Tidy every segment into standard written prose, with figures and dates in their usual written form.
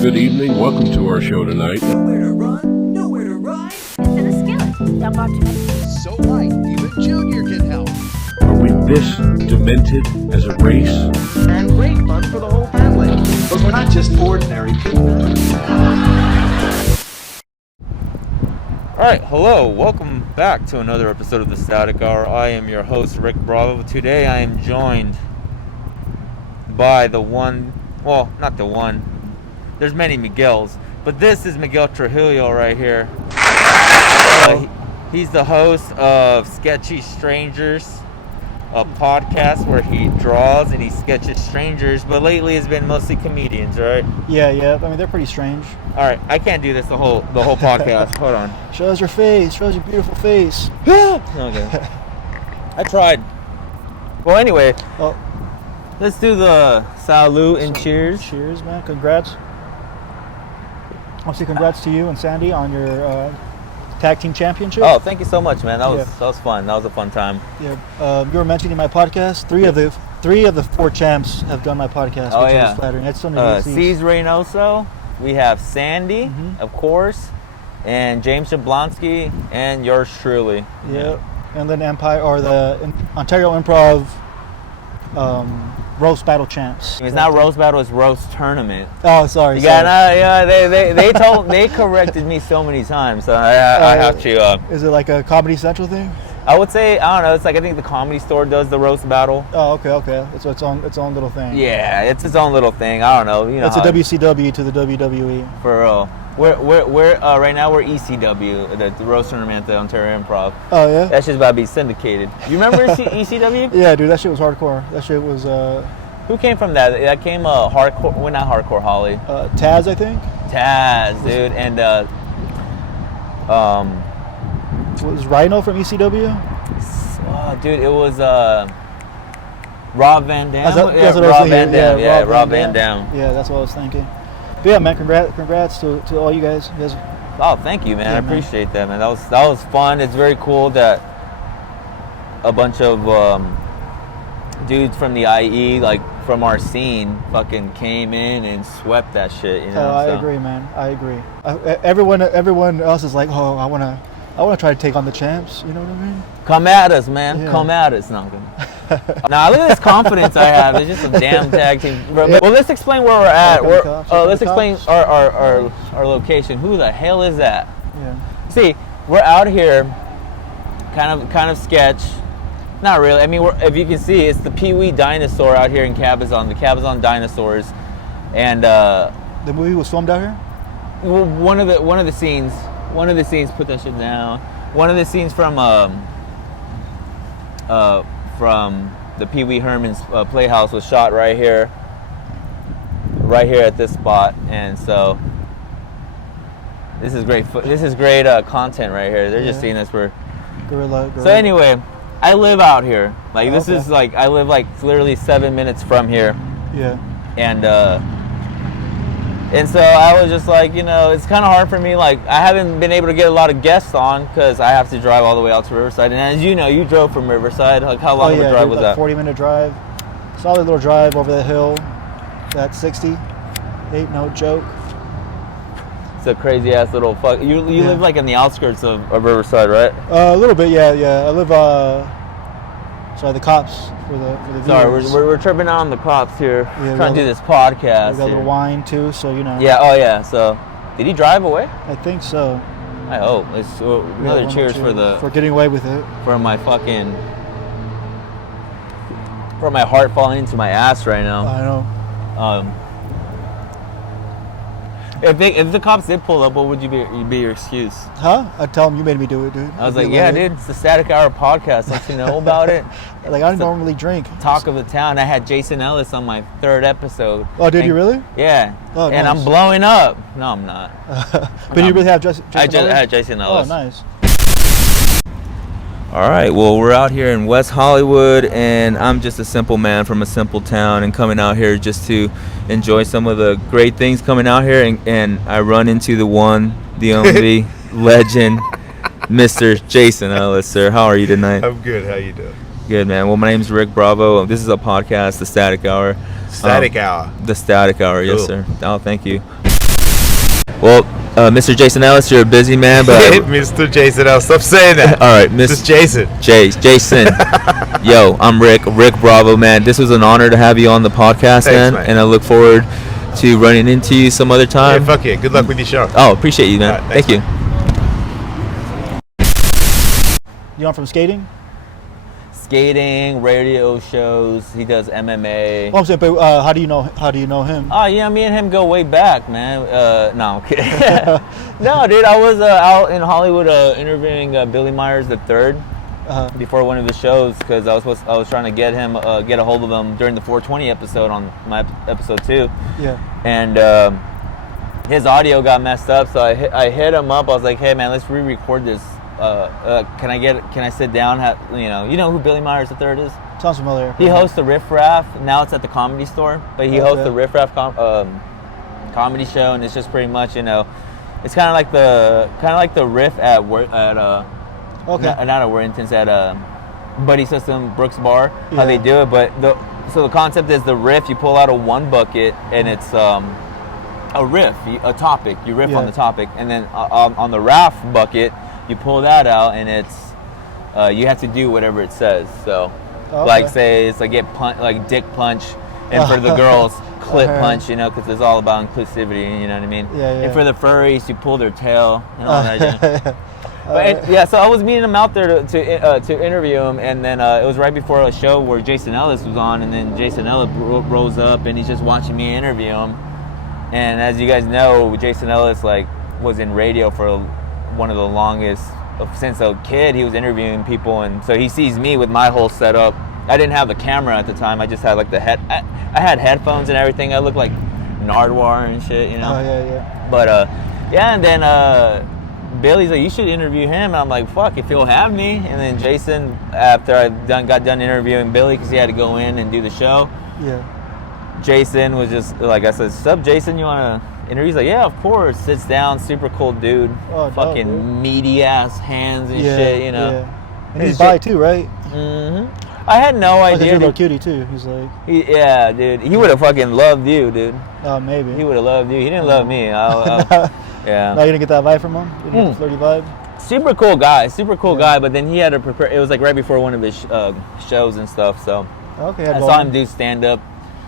Good evening. Welcome to our show tonight. Nowhere to run, nowhere to ride. It's in a skillet. Dump out to me. So light, even Junior can help. Are we this demented as a race? And great fun for the whole family. But we're not just ordinary people. Alright, hello, welcome back to another episode of the Static Hour. I am your host, Rick Bravo. Today I am joined by the one, well, not the one, there's many Miguels, but this is Miguel Trujillo right here. He's the host of Sketchy Strangers, a podcast where he draws and he sketches strangers, but lately it's been mostly comedians, right? Yeah. I mean, they're pretty strange. All right, I can't do this the whole podcast. Hold on. Show us your face. Show us your beautiful face. Okay. I tried. Well, anyway, Well, let's do the salute and cheers. cheers, man. Congrats. Obviously, congrats to you and Sandy on your tag team championship. Oh, thank you so much, man. That was fun. That was a fun time. Yeah. You were mentioning my podcast. Three of the four champs have done my podcast. Oh, which yeah. is flattering. It's something to see. C's Reynoso. We have Sandy, of course, and James Jablonski, and yours truly. Yeah. And then Ontario Improv roast battle champs. It's not roast battle; it's roast tournament. Oh, sorry. They corrected me so many times. So I have to. Is it like a Comedy Central thing? I would say I don't know. It's like I think the Comedy Store does the roast battle. Oh, okay. It's its own little thing. Yeah, it's its own little thing. I don't know. You know, It's a WCW to the WWE. for real. We're right now we're ECW, the roast tournament at the Ontario Improv. Oh yeah. That's just about to be syndicated. You remember ECW? Yeah, dude, that shit was hardcore. That shit was Who came from that? That came hardcore. Well, not hardcore Holly. Taz, I think. Taz, dude, and Was Rhino from ECW? dude, it was Rob Van Dam. That's what I was Rob thinking. Van Dam. Yeah, Yeah, Rob Rob Van Van Dam. Yeah, that's what I was thinking. But yeah, man, congrats to all you guys. You guys. Oh, thank you, man. Yeah, I man. appreciate that, man. That was fun. It's very cool that a bunch of dudes from the IE, like from our scene, fucking came in and swept that shit. You know. I agree, man. I agree. Everyone else is like, oh, I wanna try to take on the champs. You know what I mean? Come at us, man. Yeah. Come at us. No, I'm kidding. Nah, look at this confidence I have. It's just a damn tag team. Well, let's explain where we're at. Let's explain our location. Who the hell is that? Yeah. See, we're out here, kind of sketch. Not really. I mean, if you can see, it's the Pee Wee dinosaur out here in Cabazon. The Cabazon dinosaurs, and The movie was filmed out here. one of the scenes. Put that shit down. One of the scenes from the Pee Wee Herman's Playhouse was shot right here at this spot, and so this is great. This is great content right here. They're just seeing us for. Gorilla. So anyway, I live out here. Like this Okay. is like I live like literally 7 minutes from here, Yeah. and so I was just like, you know, it's kind of hard for me. Like I haven't been able to get a lot of guests on because I have to drive all the way out to Riverside. And as you know, you drove from Riverside. Like how long of a drive was that? 40-minute drive. Solid little drive over the hill. That 60. Ain't no joke. It's a crazy ass little fuck. You Yeah. live like in the outskirts of Riverside, right? A little bit, yeah. I live. Sorry, the cops for the viewers. Sorry, we're tripping out on the cops here. Yeah, trying to do we this podcast. We got a here. little wine too, so you know. Yeah. Oh yeah. So, did he drive away? I think so. I hope. It's another Yeah, cheers for getting away with it. for my heart falling into my ass right now. I know. If the cops did pull up, what would be your excuse? Huh? I'd tell them you made me do it, dude. I was like, yeah, dude, it's the Static Hour podcast. Don't you know about it? Like I don't normally drink. Talk of the town. I had Jason Ellis on my 3rd episode. Oh, did you really? Yeah. Oh, and nice. I'm blowing up. No, I'm not. But you really have Jason I Ellis? had Jason Ellis. Oh, nice. All right, well, we're out here in West Hollywood, and I'm just a simple man from a simple town and coming out here just to enjoy some of the great things coming out here, and I run into the one, the only legend, Mr. Jason Ellis, sir. How are you tonight? I'm good. How you doing? Good, man. Well, my name's Rick Bravo. This is a podcast, The Static Hour. Static Hour. The Static Hour, yes, Cool. sir. Oh, thank you. Well, Mr. Jason Ellis, you're a busy man, but Mr. Jason Ellis, stop saying that. all right, Just Jason. Jason. Yo, I'm Rick Bravo, man. This was an honor to have you on the podcast, Thanks, man, and I look forward to running into you some other time. Yeah, fuck yeah. Good luck with your show. Oh, appreciate you, man. All right, thanks, Thank you. You know, from skating. Skating, radio shows. He does MMA. Oh, I'm saying, but how do you know him? Oh yeah, me and him go way back, man. No, I'm kidding. No, dude, I was out in Hollywood interviewing Billy Myers III before one of the shows because I was trying to get a hold of him during the 420 episode on my episode 2. Yeah. And his audio got messed up, so I hit him up. I was like, hey man, let's re-record this. Can I sit down? You know who Billy Myers III is? Sounds familiar. He hosts the Riff Raff. Now it's at the Comedy Store, but he hosts the Riff Raff comedy show, and it's just pretty much, it's kind of like the Riff at not at Worthington's, at Buddy System Brooks Bar. How they do it, but the concept is the riff. You pull out a one bucket, and it's a riff, a topic. You riff on the topic, and then on the Raff bucket, you pull that out, and it's you have to do whatever it says. So, like say it's like like dick punch, and for the girls, clit punch. Because it's all about inclusivity. You know what I mean? Yeah. And for the furries, you pull their tail and all that. But so I was meeting him out there to interview him, and then it was right before a show where Jason Ellis was on, and then Jason Ellis rose up, and he's just watching me interview him. And as you guys know, Jason Ellis was in radio for one of the longest since a kid. He was interviewing people, and so he sees me with my whole setup. I didn't have the camera at the time. I just had I had headphones and everything. I looked like Nardwuar and shit, Oh yeah. But and then Billy's like, you should interview him. And I'm like, fuck, if he'll have me. And then Jason, after I got done interviewing Billy, because he had to go in and do the show. Yeah. Jason was just like, I said, sup, Jason, you want to interview? He's like, yeah, of course. Sits down, super cool dude. Oh, fucking dope, meaty ass hands and shit, Yeah. And he's bi too, right? I had no idea. He's a little cutie too. He's like. Yeah, dude. He would have fucking loved you, dude. Oh, maybe. He would have loved you. He didn't love me. Yeah. No, you didn't get that vibe from him? You didn't get the flirty vibe? Super cool guy, but then he had to prepare. It was like right before one of his shows and stuff, so Okay. I saw him do stand-up.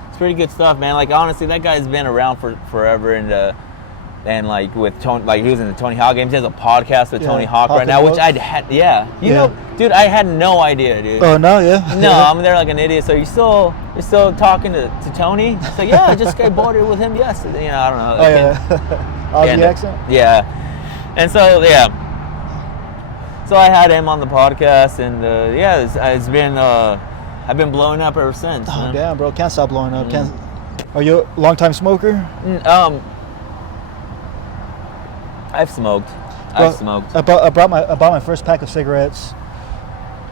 It's pretty good stuff, man. Like, honestly, that guy's been around for forever, and like with Tony, like he was in the Tony Hawk games. He has a podcast with Tony Hawk right now, which I had, you know, dude, I had no idea, dude. Oh no, yeah. No, I'm there like an idiot. So you're still talking to Tony? It's like, yeah, I just skateboarded with him yesterday. I don't know. Oh yeah. Aussie accent. Yeah, and so so I had him on the podcast, and it's been I've been blowing up ever since. Oh man. damn, bro, can't stop blowing up. Are you a long-time smoker? I've smoked. I bought my first pack of cigarettes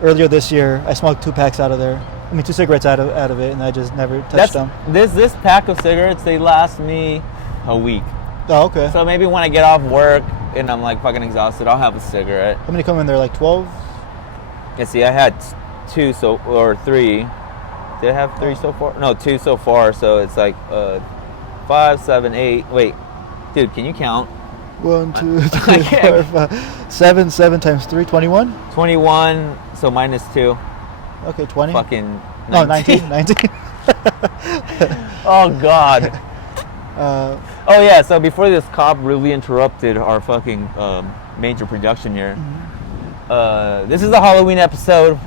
earlier this year. I smoked 2 packs out of there. I mean, 2 cigarettes out of it, and I just never touched them. This pack of cigarettes, they last me a week. Oh, okay. So maybe when I get off work and I'm like fucking exhausted, I'll have a cigarette. How many come in there? Like 12? Yeah, see, I had 2 or 3. Did I have 3 so far? No, 2 so far. So it's like 5, 7, 8. Wait, dude, can you count? 1, 2, 3, 4, 5, 7. 7 times 3, 21? 21, so minus 2. Okay, 20. Fucking 19. No, 19. 19. Oh, God. Oh, yeah, so before this cop really interrupted our fucking major production here, this is the Halloween episode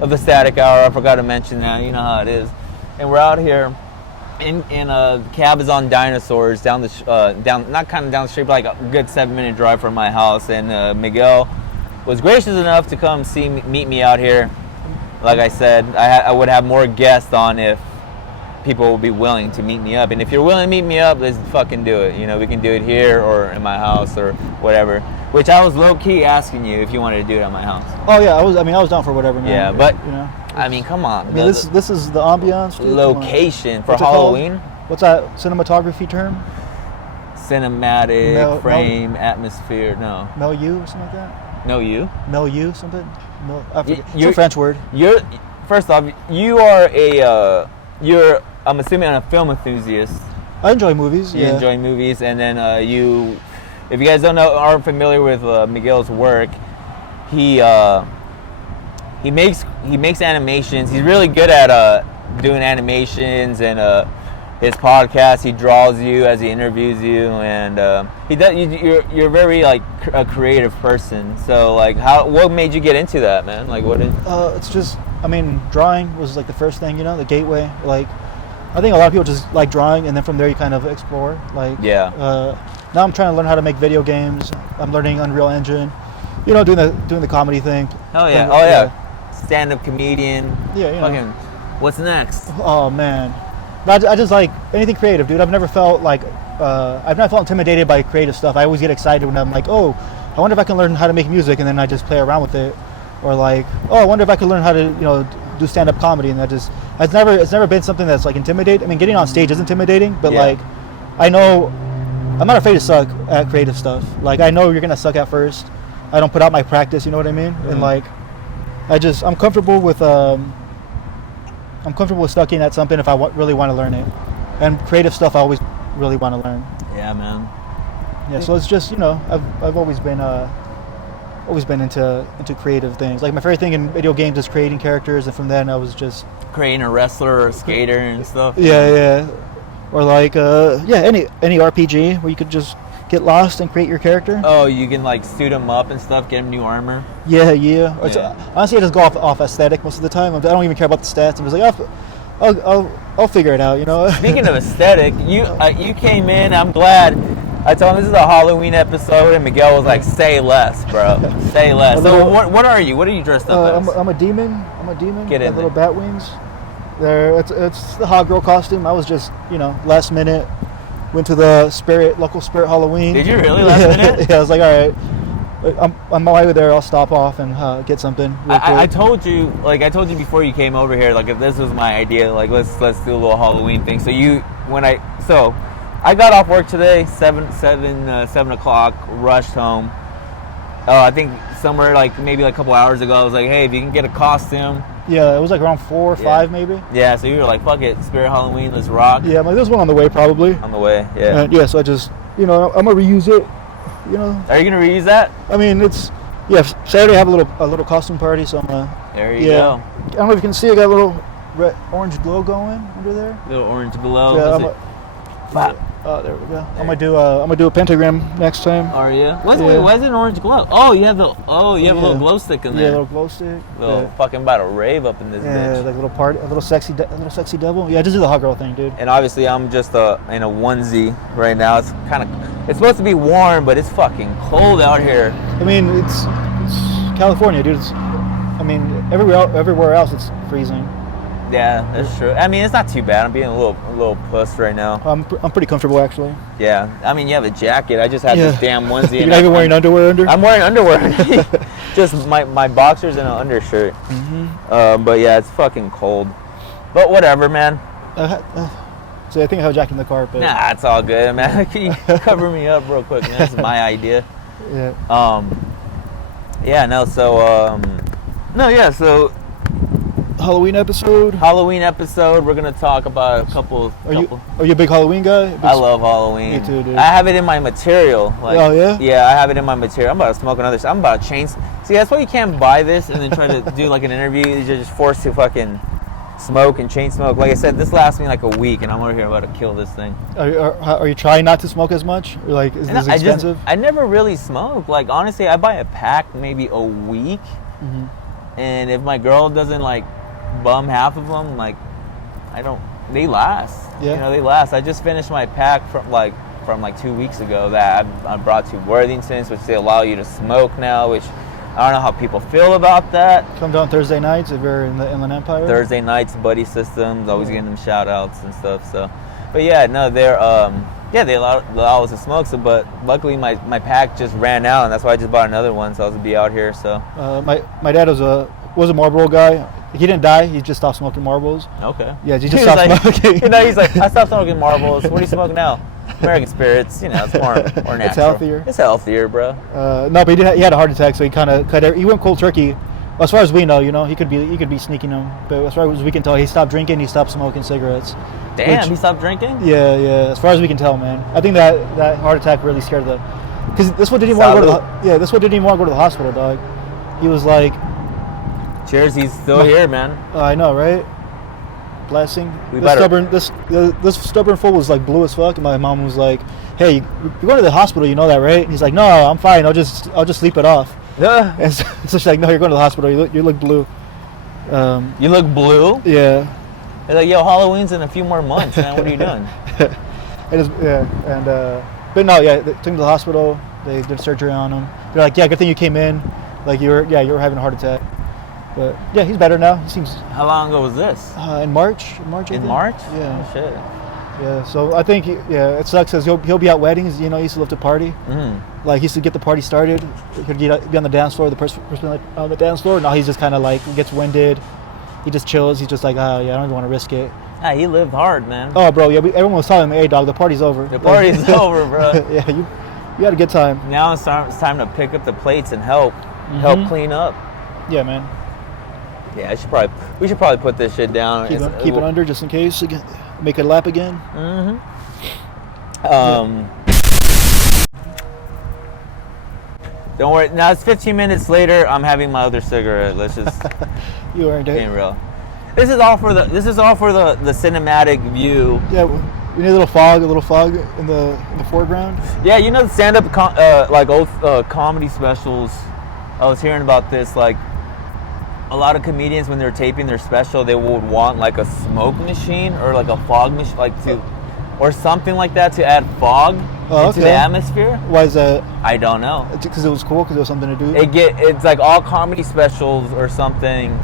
of the Static Hour. I forgot to mention that. You know how it is. And we're out here in Cabazon dinosaurs down not kind of down the street, but like a good 7-minute drive from my house. And Miguel was gracious enough to come meet me out here. Like I said, I would have more guests on if people will be willing to meet me up. And if you're willing to meet me up, let's fucking do it. We can do it here or in my house or whatever. Which I was low-key asking you if you wanted to do it at my house. Oh yeah, I was down for whatever, man. Yeah, but I mean, come on. I mean, this is the ambiance, dude. Location for What's Halloween. What's that cinematography term? Cinematic, frame, atmosphere. No. Milieu or something like that? Milieu, something? I forget. It's a French word. First off, you are I'm assuming a film enthusiast. I enjoy movies. You enjoy movies, and then if you guys aren't familiar with Miguel's work, he makes animations. He's really good at doing animations, and his podcast. He draws you as he interviews you, and he does. You're very like a creative person. So like, what made you get into that, man? Like, what? It's just, I mean, drawing was like the first thing, the gateway. Like, I think a lot of people just like drawing, and then from there you kind of explore. Like, Yeah. Now I'm trying to learn how to make video games. I'm learning Unreal Engine. Doing the comedy thing. Oh yeah. And, Oh yeah. Stand-up comedian. Yeah. Fucking. What's next? Oh man, I just like anything creative, dude. I've never felt intimidated by creative stuff. I always get excited when I'm like, oh, I wonder if I can learn how to make music, and then I just play around with it. Or like, oh, I wonder if I could learn how to do stand-up comedy, and it's never been something that's like intimidating. I mean, getting on stage is intimidating, but Yeah. like, I know I'm not afraid to suck at creative stuff. Like, I know you're gonna suck at first. I don't put out my practice, you know what I mean? And like, I'm comfortable with stucking at something if I really want to learn it. And creative stuff I always really want to learn. Yeah, man. Yeah, so it's just, I've always been into creative things. Like, my favorite thing in video games is creating characters, and from then I was just Creating a wrestler or a skater and stuff. yeah. Or like any RPG where you could just get lost and create your character. Oh, you can like suit him up and stuff, get him new armor. Yeah. Yeah. Honestly, I just go off aesthetic most of the time. I don't even care about the stats. I'm just like, I'll figure it out, Speaking of aesthetic, you came in. I'm glad. I told him this is a Halloween episode, and Miguel was like, "Say less, bro. Say less." So what are you? What are you dressed up as? I'm a demon. Get in Got little there. bat wings. There, it's the hot girl costume. I was just, last minute. Went to the local spirit Halloween. Did you really last minute? Yeah, I was like, all right, I'm on my way there. I'll stop off and get something. I told you before you came over here, like if this was my idea, like let's do a little Halloween thing. So I got off work today, 7 o'clock, rushed home. I think somewhere like maybe like a couple hours ago, I was like, hey, if you can get a costume. Yeah, it was like around 4 or 5 maybe. Yeah, so you were like, fuck it, Spirit Halloween, let's rock. Yeah, I'm like, there's one on the way probably. On the way, yeah. Yeah, so I just, I'm gonna reuse it. Are you gonna reuse that? I mean, Saturday I have a little costume party, so I'm gonna. There you go. I don't know if you can see, I got a little orange glow going under there. Little orange glow. Yeah, there we go. I'm gonna do a pentagram next time. Are you? Yeah. Why is it an orange glow? Oh, you have a little glow stick in there. Yeah, a little glow stick. Fucking about to rave up in this Yeah, bitch. like a little party, a little sexy devil. Yeah, just do the hot girl thing, dude. And obviously, I'm just in a onesie right now. It's supposed to be warm, but it's fucking cold out here. I mean, it's California, dude. Everywhere else it's freezing. Yeah, that's true. I mean, it's not too bad. I'm being a little puss right now. I'm pretty comfortable actually. Yeah, I mean, you have a jacket. I just have this damn onesie. You're not even wearing underwear under? I'm wearing underwear. Just my boxers and an undershirt. Mm-hmm. But yeah, it's fucking cold. But whatever, man. So I think I have a jacket in the car, but Nah, it's all good, man. Can you cover me up real quick, man? This is my idea. yeah. So Halloween episode. We're gonna talk about a couple. Are you a big Halloween guy? I love Halloween. Me too, dude. I have it in my material. Like, oh yeah? Yeah, I have it in my material. I'm about to smoke another. I'm about to chain. See, that's why you can't buy this and then try to do like an interview. You're just forced to fucking smoke and chain smoke. Like I said, this lasts me like a week, and I'm over here about to kill this thing. Are you trying not to smoke as much? Or like, is this expensive? I never really smoke. Like honestly, I buy a pack maybe a week, and if my girl doesn't like bum half of them, like they last. Yeah. They last. I just finished my pack from 2 weeks ago that I brought to Worthington's, which they allow you to smoke now, which I don't know how people feel about that. Come down Thursday nights if you're in the Inland Empire. Thursday nights, Buddy Systems, always getting them shout outs and stuff. So, but yeah, no, they allow us to smoke. So, but luckily my pack just ran out, and that's why I just bought another one. So I was gonna be out here. So my dad was a Marlboro guy. He didn't die. He just stopped smoking Marlboros. Okay. Yeah, he just stopped smoking. He's like, I stopped smoking Marlboros. What do you smoke now? American Spirits. It's more natural. It's healthier. It's healthier, bro. No, but he had a heart attack, so he kind of he went cold turkey. As far as we know, he could be sneaking them. But as far as we can tell, he stopped drinking. He stopped smoking cigarettes. Damn, he stopped drinking? Yeah. As far as we can tell, man. I think that heart attack really scared the Because this one didn't even want to go to the, this one didn't even want to go to the hospital, dog. He was like, Cheers, he's still here, man. I know, right? Blessing. We This better- this stubborn fool was like blue as fuck, and my mom was like, "Hey, you're going to the hospital, you know that, right?" And he's like, "No, I'm fine. I'll just sleep it off." Yeah. And so she's like, "No, you're going to the hospital. You look blue." You look blue? Yeah. They're like, yo, Halloween's in a few more months, man. What are you doing? But no, yeah, they took him to the hospital. They did surgery on him. They're like, "Yeah, good thing you came in. Like you were having a heart attack." But yeah, he's better now. He seems How long ago was this? in March. I In think. March? Yeah. Oh, shit. Yeah. So I think it sucks because he'll be at weddings. You know, he used to love to party. Like he used to get the party started. He'd be on the dance floor. The person on the dance floor. Now he's just kind of like gets winded. He just chills. He's just like, oh yeah, I don't even want to risk it. Yeah, he lived hard, man. Oh, bro, yeah. Everyone was telling me, "Hey, dog, the party's over." The party's over, bro. Yeah, you had a good time. Now it's time to pick up the plates and help clean up. Yeah, man. Yeah, we should probably put this shit down. Keep it under just in case. Again, make it lap again. Don't worry. Now it's 15 minutes later. I'm having my other cigarette. Let's just You are being real. This is all for the cinematic view. Yeah, we need a little fog in the foreground. Yeah, you know the stand-up like old comedy specials. I was hearing about this. Like a lot of comedians, when they're taping their special, they would want like a smoke machine or like a fog machine, or something like that to add fog into the atmosphere. Why is that? I don't know. Because it was cool. Because it was something to do. It's like all comedy specials or something.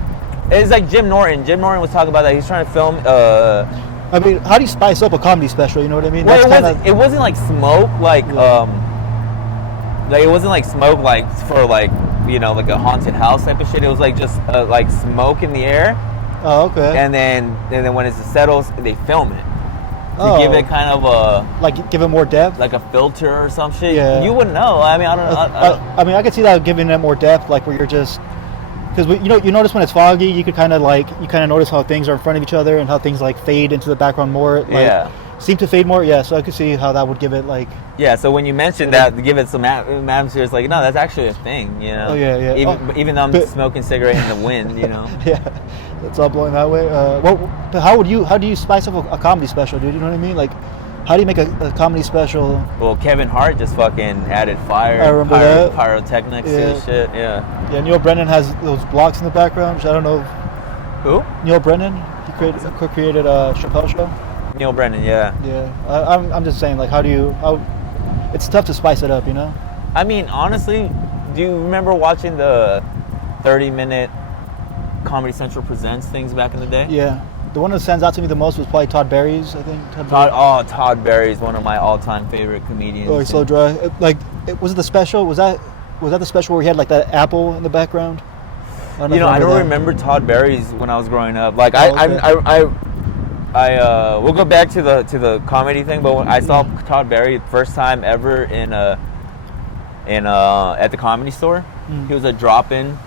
It's like Jim Norton. Jim Norton was talking about that. He's trying to film. I mean, how do you spice up a comedy special? You know what I mean? Well, it wasn't like smoke, like it wasn't like smoke, like for like like a haunted house type of shit. It was like just like smoke in the air. Oh, okay. And then when it settles, they film it to give it kind of a give it more depth, like a filter or some shit. Yeah. You wouldn't know. I mean, I don't know. I mean, I could see that giving it more depth, like where you're just. Because you notice when it's foggy, you could kind of notice how things are in front of each other and how things like fade into the background more. Like, seem to fade more. Yeah, so I could see how that would give it like. Yeah, so when you mentioned that, to give it some atmosphere, it's like no, that's actually a thing, you know. Oh yeah. Even though I'm smoking cigarette in the wind, you know. Yeah, it's all blowing that way. But how do you spice up a comedy special, dude? You know what I mean? Like, how do you make a comedy special? Well, Kevin Hart just fucking added fire. I remember that. Pyrotechnics to shit. Yeah. Yeah, Neil Brennan has those blocks in the background, which I don't know. Who? Neil Brennan. He co-created Chappelle Show. Neil Brennan, yeah. Yeah, I'm just saying, like, it's tough to spice it up, you know? I mean, honestly, do you remember watching the 30-minute Comedy Central Presents things back in the day? Yeah. The one that stands out to me the most was probably Todd Barry's, I think. Todd Barry's one of my all-time favorite comedians. Oh, he's so dry. Was it the special? Was that the special where he had like that apple in the background? I don't remember Todd Barry's when I was growing up. Like we'll go back to the comedy thing, but when I saw Todd Barry first time ever at the Comedy Store. He was a drop-in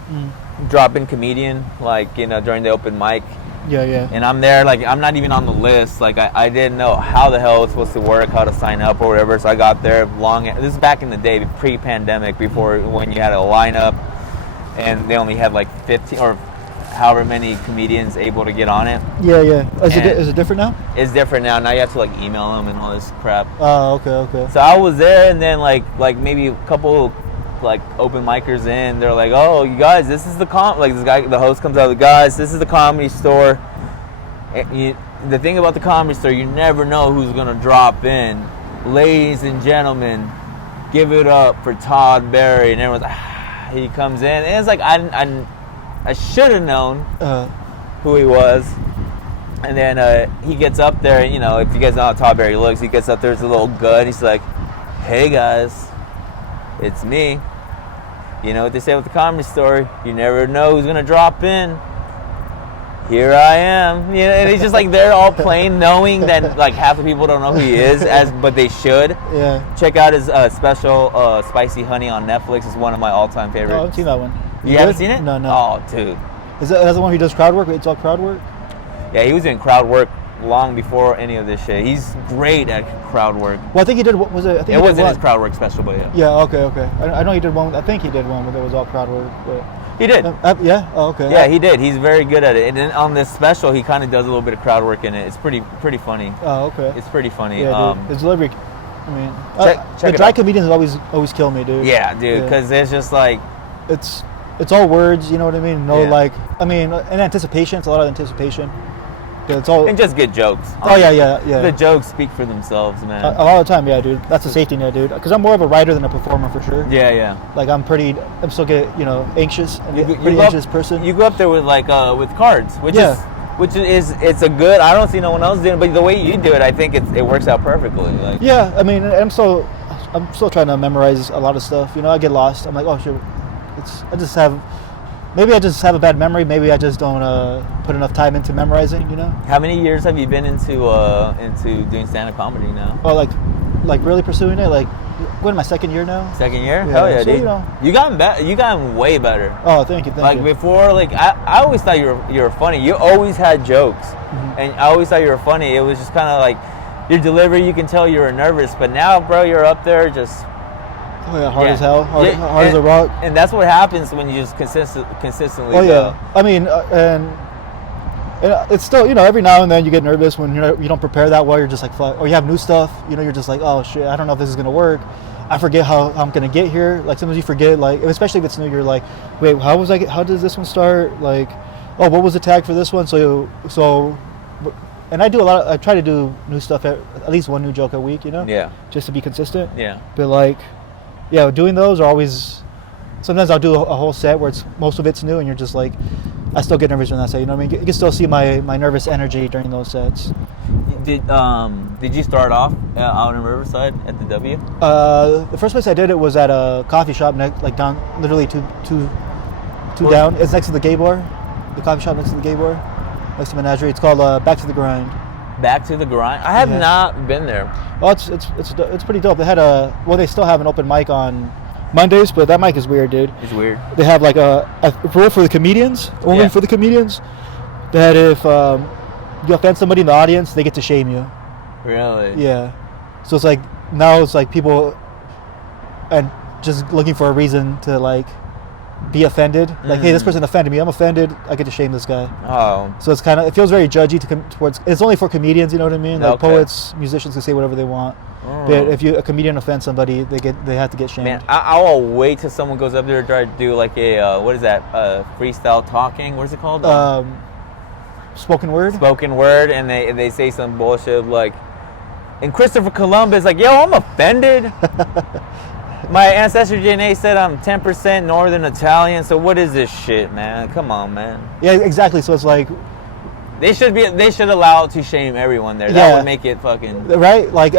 comedian, like during the open mic. Yeah. And I'm there, like I'm not even on the list. Like I didn't know how the hell it was supposed to work, how to sign up or whatever. So I got there this is back in the day, pre-pandemic, before when you had a lineup, and they only had like 15 or however many comedians able to get on it. Yeah. Is it different now? It's different now. Now you have to like email them and all this crap. Oh, okay. So I was there, and then like maybe a couple like open micers in, they're like, "Oh, you guys, this is the this guy, the host comes out, guys, this is the Comedy Store. The thing about the Comedy Store, you never know who's gonna drop in. Ladies and gentlemen, give it up for Todd Barry." And everyone's like, he comes in, and it's like I should have known who he was. And then he gets up there, and if you guys know how Todd Barry looks, he gets up there, it's a little good. He's like, "Hey guys, it's me. You know what they say with the Comedy Store? You never know who's gonna drop in. Here I am." And he's just like there, all plain, knowing that like half the people don't know who he is, but they should. Yeah. Check out his special, Spicy Honey on Netflix. It's one of my all-time favorites. Oh, I haven't seen that one. You haven't seen it? No. Oh, dude. Is that the one he does crowd work? It's all crowd work. Yeah, he was doing crowd work long before any of this shit. He's great at crowd work. Well, I think he did. Was it? I think It he did wasn't one. his crowd work special, but yeah. Yeah. Okay. I know he did one. I think he did one where it was all crowd work. But, He did. yeah. Oh, okay. Yeah, he did. He's very good at it. And then on this special, he kind of does a little bit of crowd work in it. It's pretty funny. Oh, okay. It's pretty funny. Yeah, dude. His delivery. I mean, check the it dry out. comedians always kill me, dude. Yeah, dude, because it's just like, it's all words. You know what I mean? No, Yeah. like, I mean, in anticipation. It's a lot of anticipation. Yeah, it's all. and just good jokes. Oh yeah. The jokes speak for themselves, man. A lot of the time, yeah, dude. That's a safety net, dude. Because I'm more of a writer than a performer for sure. yeah. Like I'm still get anxious. I'm a You pretty go up- anxious person. You go up there with with cards, which is it's a good. I don't see no one else doing it, but the way you do it, I think it works out perfectly. Like Yeah, I mean, I'm still trying to memorize a lot of stuff. I get lost. I'm like, oh shit, maybe I just have a bad memory. Maybe I just don't put enough time into memorizing. how many years have you been into doing stand-up comedy now? Or like really pursuing it. Like, what my second year now? Second year? Yeah, Hell yeah, so, dude. You gotten way better. Oh, thank you. Like before, I always thought you were funny. You always had jokes, and I always thought you were funny. It was just kind of like your delivery. You can tell you were nervous, but now, bro, you're up there just. Oh yeah, hard Yeah. as hell, hard Yeah, as a rock. And that's what happens when you just consistently. Oh go. yeah, I mean, and it's still every now and then you get nervous when you don't prepare that well. You're just like fuck, or you have new stuff. You're just like, oh shit, I don't know if this is gonna work. I forget how I'm gonna get here. Like sometimes you forget, like especially if it's new, you're like, wait, how does this one start? Like, oh, what was the tag for this one? So, and I try to do new stuff at least one new joke a week. Yeah. Just to be consistent. Yeah. But like, yeah, doing those are always. Sometimes I'll do a whole set where most of it's new, and you're just like, I still get nervous when I say, what I mean? You can still see my nervous energy during those sets. Did you start off out in Riverside at the W? The first place I did it was at a coffee shop down, literally two down. It's next to the gay bar, the coffee shop next to the gay bar, next to Menagerie. It's called Back to the Grind. Back to the Grind. I have Yeah. not been there. Oh, it's pretty dope. They had they still have an open mic on Mondays, but that mic is weird, dude. It's weird. They have like a rule for the comedians, only Yeah. for the comedians, that if you offend somebody in the audience, they get to shame you. Really? Yeah. So it's like now it's like people and just looking for a reason to like be offended. Like, hey, this person offended me. I'm offended. I get to shame this guy. Oh. So it feels very judgy towards. It's only for comedians. You know what I mean? Like Okay. poets, musicians can say whatever they want. But if a comedian offends somebody, they have to get shamed. Man, I will wait till someone goes up there and try to do like a what is that? Freestyle talking. What is it called? Spoken word. Spoken word, and they say some bullshit like, and Christopher Columbus like, yo, I'm offended. My ancestor DNA said I'm 10% Northern Italian, so what is this shit, man? Come on, man. Yeah, exactly. So it's like, They should allow to shame everyone there. That Yeah. would make it fucking right? Like,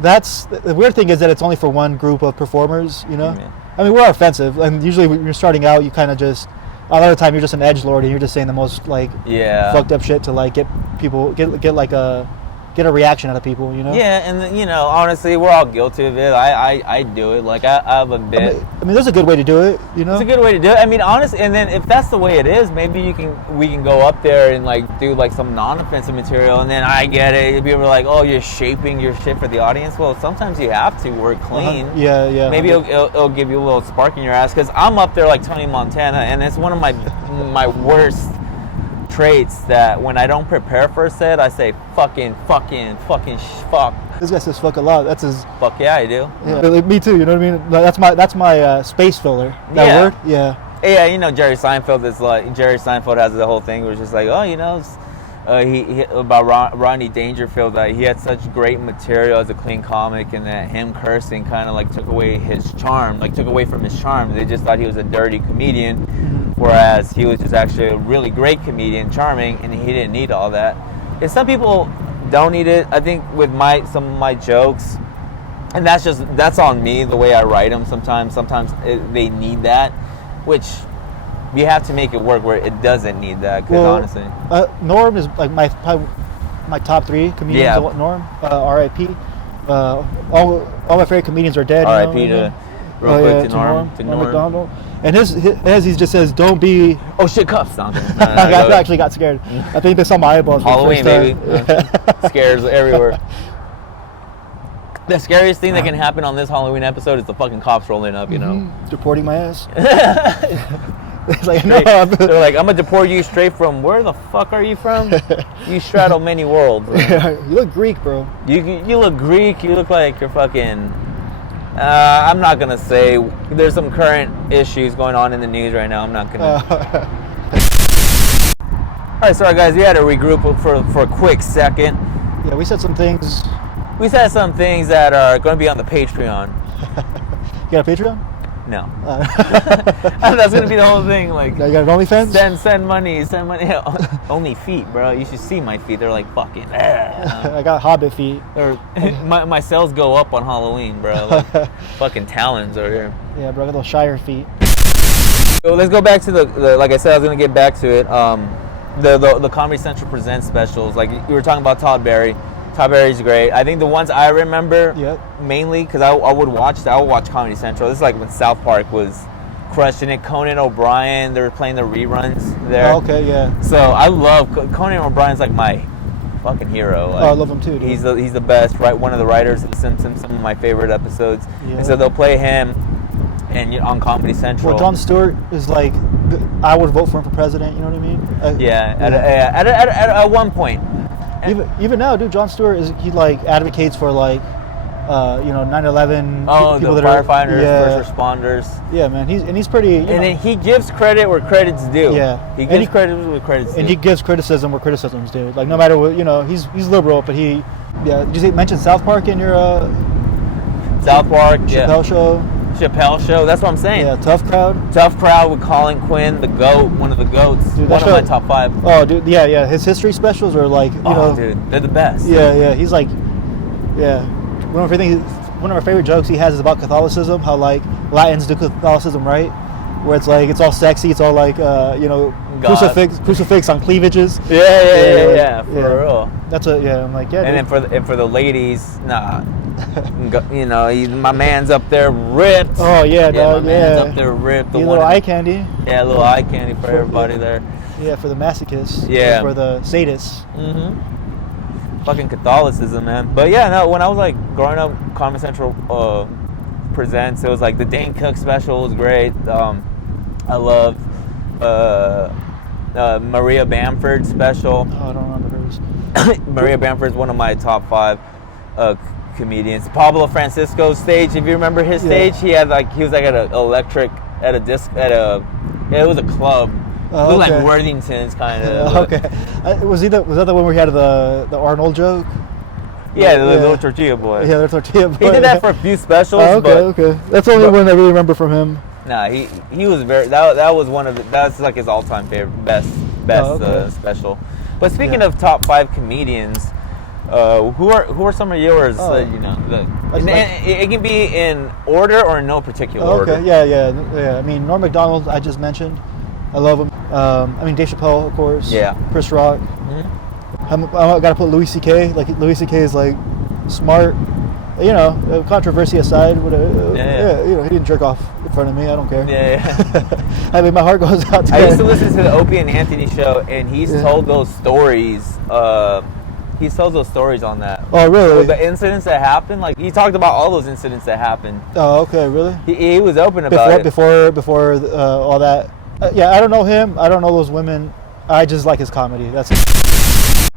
that's the weird thing is that it's only for one group of performers. Yeah. I mean, we're offensive, and usually when you're starting out, you kind of just. A lot of the time, you're just an edgelord, and you're just saying the most like fucked up shit to like get people get a reaction out of people. Yeah, and honestly, we're all guilty of it. I do it. Like I have a bit. I mean, there's a good way to do it. It's a good way to do it. I mean, honestly, and then if that's the way it is, maybe we can go up there and like do like some non-offensive material, and then I get it. People are like, oh, you're shaping your shit for the audience. Well, sometimes you have to work clean. Yeah. Maybe it'll give you a little spark in your ass, because I'm up there like Tony Montana, and it's one of my worst traits that when I don't prepare for a set, I say fucking fuck. This guy says fuck a lot. That's his. Fuck yeah, I do. Yeah, like, me too. You know what I mean? That's my space filler. That Yeah. word. Yeah. Yeah, Jerry Seinfeld is like Jerry Seinfeld has the whole thing where it's just like, oh, he about Rodney Dangerfield, that he had such great material as a clean comic, and that him cursing kind of like took away his charm, like took away from his charm. They just thought he was a dirty comedian, whereas he was just actually a really great comedian, charming, and he didn't need all that. And some people don't need it. I think with some of my jokes, and that's on me, the way I write them. Sometimes they need that, which you have to make it work where it doesn't need that. Because honestly, Norm is like my top three comedians. Yeah. Norm, R.I.P. All my favorite comedians are dead. R.I.P. to real quick to Norm. Norm Macdonald. And as he just says, don't be. Oh shit, cuffs. No, I actually got scared. I think they saw my eyeballs. for the Halloween, first time. baby. Scares everywhere. The scariest thing that can happen on this Halloween episode is the fucking cops rolling up, you know. Deporting my ass. It's like, no, They're like, I'm gonna deport you straight from where the fuck are you from? You straddle many worlds. you look Greek, bro. You look Greek. You look like you're fucking. I'm not gonna say. There's some current issues going on in the news right now. I'm not gonna. All right, sorry guys. We had to regroup for a quick second. Yeah, we said some things. We said some things that are going to be on the Patreon. You got a Patreon? No. That's going to be the whole thing. Like, You got an OnlyFans? Send money. Only feet, bro. You should see my feet. They're like fucking. I got Hobbit feet. My sales go up on Halloween, bro. Like, fucking talons over here. Yeah, bro, I got those Shire feet. So let's go back to the like I said, I was going to get back to it. The Comedy Central Presents specials. Like, you were talking about Todd Barry. Todd Barry's great. I think the ones I remember mainly, because I would watch Comedy Central. This is like when South Park was crushing it. Conan O'Brien, they were playing the reruns there. Oh, okay, yeah. So I love Conan O'Brien's like my fucking hero. Like, I love him too, dude. He's the best, right? One of the writers of The Simpsons, some of my favorite episodes. Yeah. And so they'll play him and on Comedy Central. Well, Jon Stewart is like, I would vote for him for president, you know what I mean? At one point. Even now, dude, Jon Stewart he like advocates for like, 9/11. Oh, people the that firefighters, are, first responders. Yeah, man, he's pretty. And then he gives credit where credit's due. Yeah, he gives credit where credit's due. And he gives criticism where criticism's due. Like, no matter what, he's liberal, but did you mention South Park in your South Park, Chappelle show? Chappelle show. That's what I'm saying. Yeah, Tough Crowd. Tough Crowd with Colin Quinn, the GOAT, one of the GOATs. Dude, one of my top 5. Oh, dude, yeah. His history specials are like, dude, they're the best. Yeah. He's like, one of our favorite jokes he has is about Catholicism. How like Latins do Catholicism right, where it's like it's all sexy, it's all like crucifix on cleavages. Yeah, for real. I'm like, yeah. And then for the ladies, nah. My man's up there ripped. Oh yeah, my man's up there ripped. A little eye candy. Yeah, a little eye candy for everybody there. Yeah, for the masochists. Yeah. For the sadists. Fucking Catholicism, man. But yeah, no. When I was like growing up, Comedy Central presents. It was like the Dane Cook special was great. I loved Maria Bamford special. Oh, I don't remember hers. Maria Bamford's one of my top 5 comedians. Pablo Francisco's stage, if you remember his stage, he was like at it was a club. Oh, Looked like Worthington's kind of. Okay. Was that the one where he had the Arnold joke? Yeah, the little tortilla boy. Yeah, the tortilla boy. He did that for a few specials. Okay. That's the only one I really remember from him. Nah, he was that was one of that's like his all-time favorite best special. But speaking of top 5 comedians, who are some of yours? It can be in order or in no particular order. Okay, yeah. I mean, Norm Macdonald, I just mentioned. I love him. Dave Chappelle, of course. Yeah. Chris Rock. I got to put Louis C.K. Like, Louis C.K. is like smart. Controversy aside, he didn't jerk off in front of me. I don't care. Yeah. I mean, my heart goes out to him. I used to listen to the Opie and Anthony show, and he's told those stories. He tells those stories on that. Oh, really? With the incidents that happened, like he talked about all those incidents that happened. Oh, okay, really? He was open about it. Before all that. I don't know him. I don't know those women. I just like his comedy. That's it.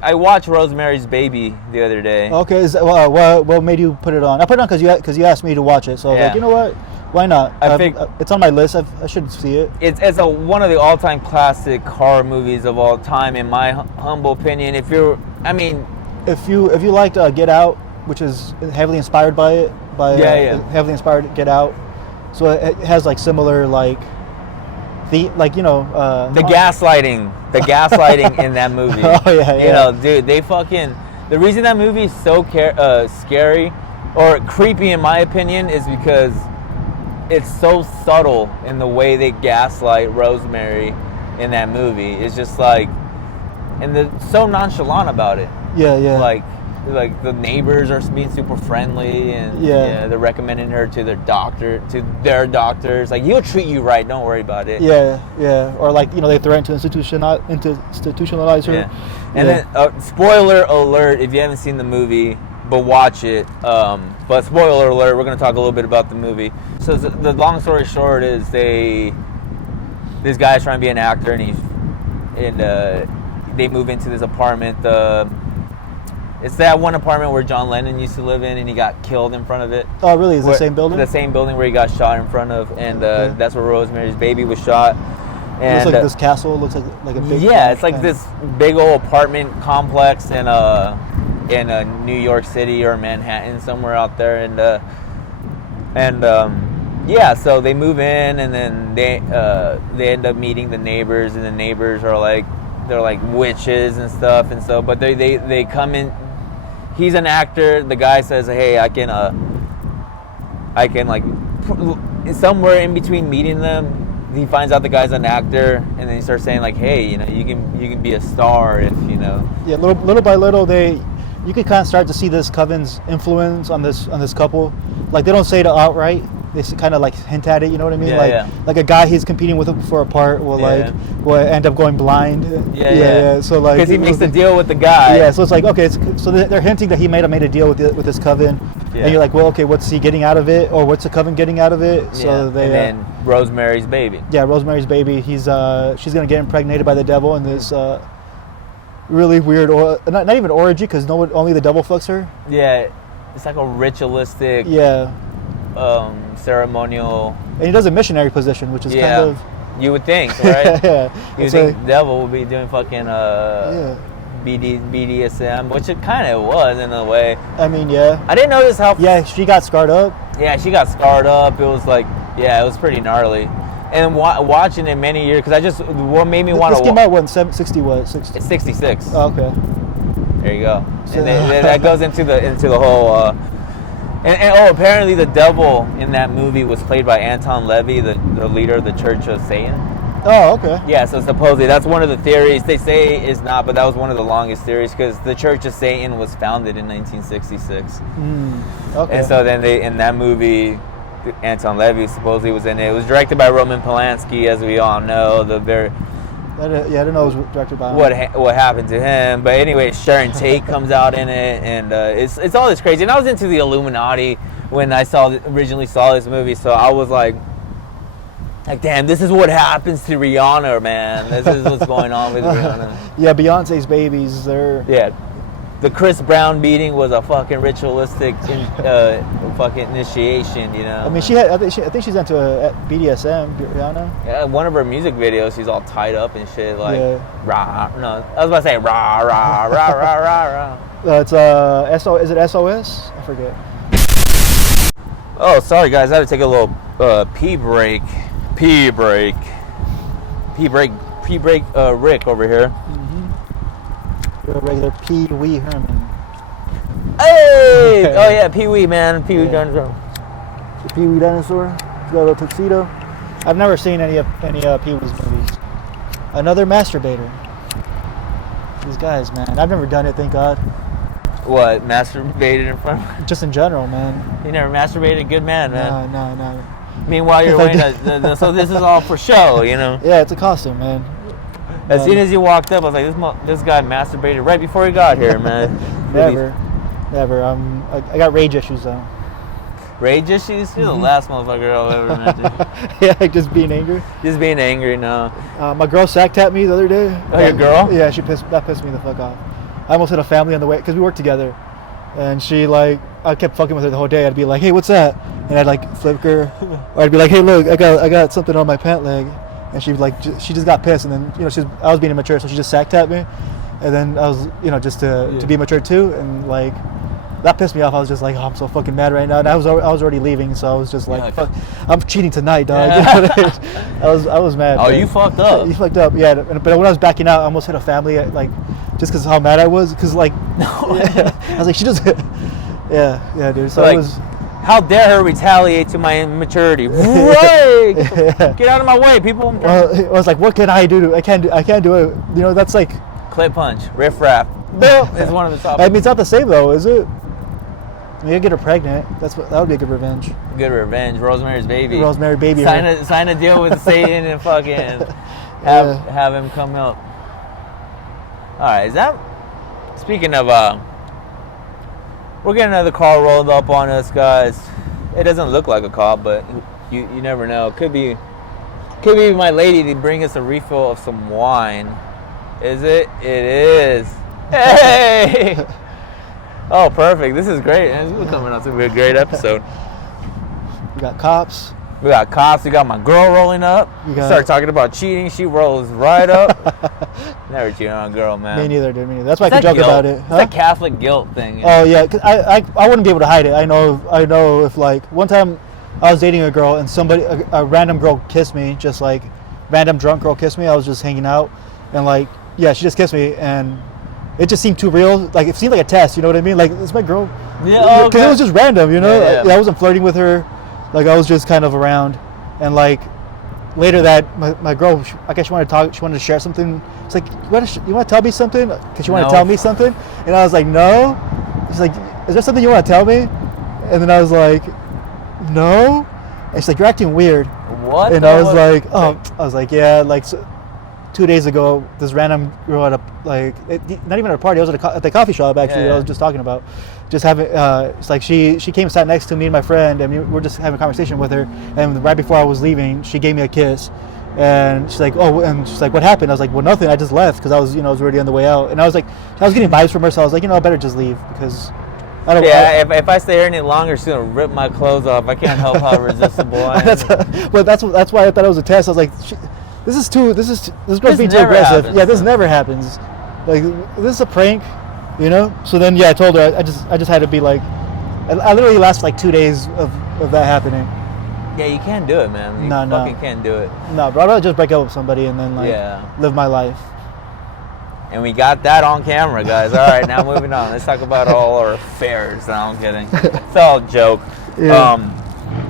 I watched Rosemary's Baby the other day. Okay, what made you put it on? I put it on because you asked me to watch it. So I was like, you know what? Why not? It's on my list. I should see it. It's one of the all-time classic horror movies of all time, in my humble opinion. If you liked Get Out, which is heavily inspired by it, heavily inspired Get Out, so it has like similar the gaslighting in that movie. Oh yeah. Dude, the reason that movie is so scary or creepy in my opinion is because it's so subtle in the way they gaslight Rosemary in that movie. It's just like, and they're so nonchalant about it. Yeah. Like, like the neighbors are being super friendly, and Yeah. they're recommending her to their doctors. Like, he'll treat you right. Don't worry about it. Yeah. Or like, they threaten to institutionalize her. Yeah. And then, spoiler alert, if you haven't seen the movie, but watch it. But spoiler alert, we're going to talk a little bit about the movie. So the long story short is this guy's trying to be an actor, and they move into this apartment. It's that one apartment where John Lennon used to live in, and he got killed in front of it. Oh, really? Is it the same building? The same building where he got shot in front of, and that's where Rosemary's Baby was shot. It looks like this castle. It looks like a big. Yeah, it's like this big old apartment complex in New York City or Manhattan, somewhere out there, so they move in, and then they end up meeting the neighbors, and the neighbors are like, they're like witches and stuff, and so, but they come in. He's an actor. The guy says, "Hey, I can like somewhere in between meeting them." He finds out the guy's an actor, and then he starts saying like, "Hey, you can be a star if you know." Yeah, little by little, you can kind of start to see this coven's influence on this couple. Like, they don't say it outright. They kind of like hint at it. You know what I mean? Yeah, like a guy he's competing with for a part will end up going blind. Yeah. So like, because he makes a deal with the guy. Yeah. So it's like, okay, so they're hinting that he might have made a deal with this coven. Yeah. And you're like, well, okay, what's he getting out of it, or what's the coven getting out of it? So and then Rosemary's Baby. Yeah, Rosemary's Baby. She's gonna get impregnated by the devil in this really weird, not even orgy, because only the devil fucks her. Yeah, it's like a ritualistic. Ceremonial. And he does a missionary position, which is kind of. You would think, right? Yeah. You would think the devil would be doing fucking BDSM, which it kind of was in a way. I mean, yeah. I didn't notice how. Yeah, she got scarred up. Yeah, she got scarred up. It was like, it was pretty gnarly. And watching it many years, because what made me want to. This came out when 60 was 60. It's 66. Oh, okay. There you go. So, and then that goes into the whole. Apparently the devil in that movie was played by Anton Levy, the leader of the Church of Satan. Oh, okay. Yeah, so supposedly that's one of the theories. They say it's not, but that was one of the longest theories, because the Church of Satan was founded in 1966. Okay. And so then in that movie, Anton Levy supposedly was in it. It was directed by Roman Polanski, as we all know. I didn't know it was directed by him. What happened to him. But anyway, Sharon Tate comes out in it, and it's all this crazy. And I was into the Illuminati when I originally saw this movie, so I was like, damn, this is what happens to Rihanna, man. This is what's going on with Rihanna. Yeah, Beyonce's babies, the Chris Brown meeting was a fucking ritualistic fucking initiation, you know. I mean, I think she's into BDSM, Rihanna. Yeah, one of her music videos, she's all tied up and shit, like rah. No, I was about to say rah rah rah rah rah rah. It's is it SOS? I forget. Oh, sorry guys, I had to take a little pee break. Rick over here. You're a regular Pee Wee Herman. Hey! Oh yeah, Pee Wee, man. Pee Wee dinosaur. The Pee Wee dinosaur. He's got a little tuxedo. I've never seen any Pee Wee's movies. Another masturbator. These guys, man. I've never done it, thank God. What? Masturbated in front of? Just in general, man. You never masturbated? Good man, man. No. Meanwhile, you're waiting. So this is all for show, you know? Yeah, it's a costume, man. As soon as you walked up, I was like, this guy masturbated right before he got here, man. Never. I got rage issues though. Rage issues? You're the last motherfucker I'll ever met. Yeah, like just being angry. Just being angry, no. My girl sack tapped me the other day. Oh, your girl? Yeah, that pissed me the fuck off. I almost hit a family on the way because we worked together, and I kept fucking with her the whole day. I'd be like, hey, what's that? And I'd like flip her, or I'd be like, hey, look, I got something on my pant leg. And she just got pissed, and then I was being immature, so she just sack tapped me, and then I was just to be mature too, and like that pissed me off. I was just like, oh, I'm so fucking mad right now, and I was already leaving, so I was just like, fuck, I'm cheating tonight, dog. Yeah. I was mad. Oh, you fucked up. You fucked up, yeah. But when I was backing out, I almost hit a family, like just because of how mad I was, because like I was like, she just yeah, dude. So like, it was. How dare her retaliate to my immaturity? Right! Get out of my way, people. Well, I was like, what can I do? I can't do it. That's like clip punch, riff raff. No. It's one of the top. I mean, it's not the same though, is it? You get her pregnant. That would be a good revenge. Good revenge, Rosemary's Baby. Rosemary Baby. Sign a deal with Satan and fucking have him come out. All right, is that? Speaking of, we're getting another car rolled up on us, guys. It doesn't look like a cop, but you never know. Could be my lady to bring us a refill of some wine. Is it? It is. Hey! Oh, perfect. This is great. This is coming out to be a great episode. We got cops. We got cops. We got my girl rolling up. Start talking about cheating. She rolls right up. Never cheated on a girl, man. Me neither, dude. Me neither. That's why I can joke about it. It's that Catholic guilt thing. You know? Oh yeah, 'cause I wouldn't be able to hide it. I know if like one time I was dating a girl and a random girl kissed me, just like random drunk girl kissed me. I was just hanging out and like yeah, she just kissed me and it just seemed too real. Like it seemed like a test. You know what I mean? Like it's my girl. Yeah. Because it was just random. You know. Yeah. I wasn't flirting with her. Like I was just kind of around, and like later that my girl, I guess she wanted to talk. She wanted to share something. It's like you want to tell me something? Because you want to tell me something, and I was like no. She's like, is there something you want to tell me? And then I was like, no. And she's like, you're acting weird. What? And I was like, oh, I was like, yeah, like. So, 2 days ago, this random girl at not even at a party. I was at the coffee shop actually. That I was just talking about, just having. It's like she came and sat next to me and my friend, and we were just having a conversation with her. And right before I was leaving, she gave me a kiss, and she's like, oh, and she's like, what happened? I was like, well, nothing. I just left because I was already on the way out, and I was like, I was getting vibes from her, so I was like, I better just leave because. I don't. Yeah, if I stay here any longer, she's gonna rip my clothes off. I can't help how irresistible I am. But that's why I thought it was a test. I was like. This girl's being too aggressive. Happens. Yeah, this never happens. Like this is a prank, So then I told her I just had to be like, I literally lasted like 2 days of that happening. Yeah, you can't do it, man. You fucking can't do it. No, bro, I'd rather just break up with somebody and then live my life. And we got that on camera, guys. All right, now moving on. Let's talk about all our affairs. No, I'm kidding. It's all a joke. Yeah.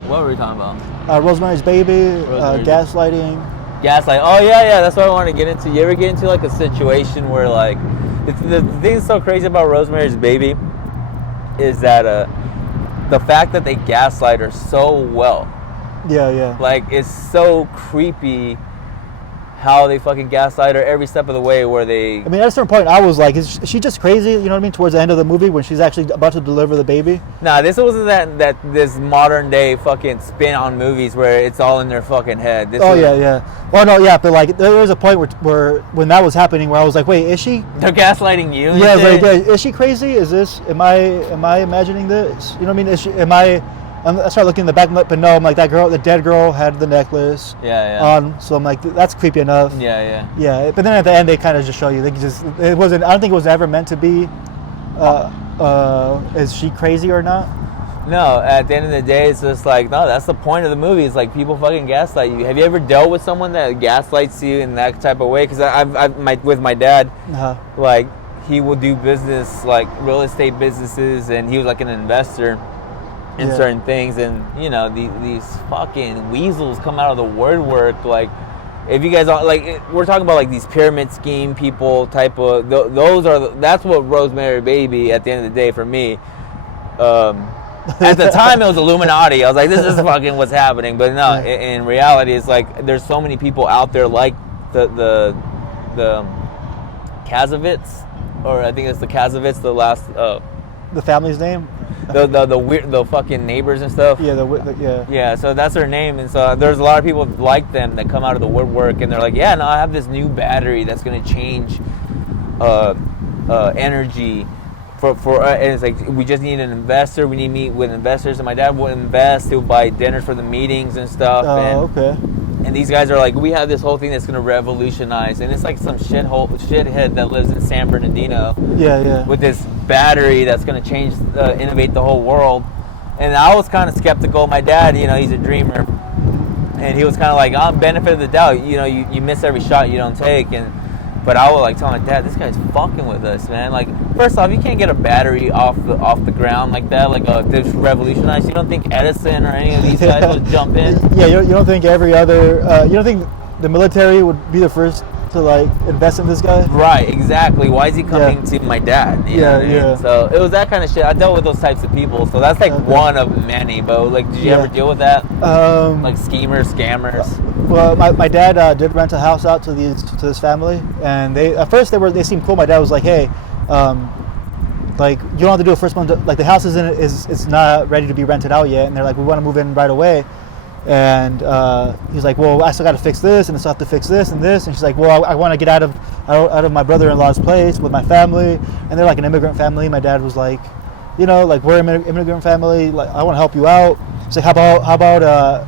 What were we talking about? Rosemary's Baby, gaslighting. Gaslight. Oh yeah, that's what I want to get into. You ever get into like a situation where like the thing that's so crazy about Rosemary's Baby is that the fact that they gaslight her so well. Yeah. Like it's so creepy how they fucking gaslight her every step of the way where they... I mean, at a certain point, I was like, is she just crazy? You know what I mean? Towards the end of the movie when she's actually about to deliver the baby? Nah, this wasn't that this modern day fucking spin on movies where it's all in their fucking head. Yeah. Well, no, yeah, but like there was a point where when that was happening where I was like, wait, is she? They're gaslighting you? Yeah, I was like, is she crazy? Is this, am I imagining this? You know what I mean? I started looking in the back, but no, I'm like, the dead girl had the necklace on, so I'm like, that's creepy enough. Yeah. Yeah, but then at the end, they kind of just show you. It wasn't, I don't think it was ever meant to be, is she crazy or not? No, at the end of the day, it's just like, no, that's the point of the movie. It's like people fucking gaslight you. Have you ever dealt with someone that gaslights you in that type of way? Because with my dad, like, he will do business, like real estate businesses, and he was like an investor in certain things, and these fucking weasels come out of the woodwork. Like, if you guys are like, we're talking about like these pyramid scheme people type of that's what Rosemary Baby at the end of the day for me. At the time it was Illuminati. I was like, this is fucking what's happening, but no, in reality it's like there's so many people out there like the Kazovitz, or I think it's the Kazovitz, the last the family's name. The fucking neighbors and stuff. Yeah, so that's her name, and so there's a lot of people like them that come out of the woodwork, and they're like, yeah, no, I have this new battery that's gonna change energy for and it's like, we just need an investor. We need to meet with investors, and my dad would invest. He would buy dinners for the meetings and stuff. Okay. And these guys are like, we have this whole thing that's gonna revolutionize, and it's like some shithead that lives in San Bernardino. Yeah. With this battery that's gonna change, innovate the whole world. And I was kind of skeptical. My dad, he's a dreamer, and he was kind of like, I'm benefit of the doubt. You miss every shot you don't take. But I would like tell my dad, this guy's fucking with us, man. Like, first off, you can't get a battery off the ground like that, like this revolutionized. You don't think Edison or any of these guys would jump in? Yeah, you don't think every other, you don't think the military would be the first to like invest in this guy. Right, exactly. Why is he coming to my dad? You know what I mean? So it was that kind of shit. I dealt with those types of people. So that's like one of many. But like, did you ever deal with that? Like schemers, scammers. Well, my dad did rent a house out to this family, and at first they seemed cool. My dad was like, hey, like you don't have to do a first month. Like the house it's not ready to be rented out yet, and they're like, we want to move in right away. And he's like, well, I still got to fix this, and I still have to fix this and this. And she's like, well, I want to get out of my brother-in-law's place with my family, and they're like an immigrant family. My dad was like, you know, like we're an immigrant family. Like I want to help you out. He's like, how about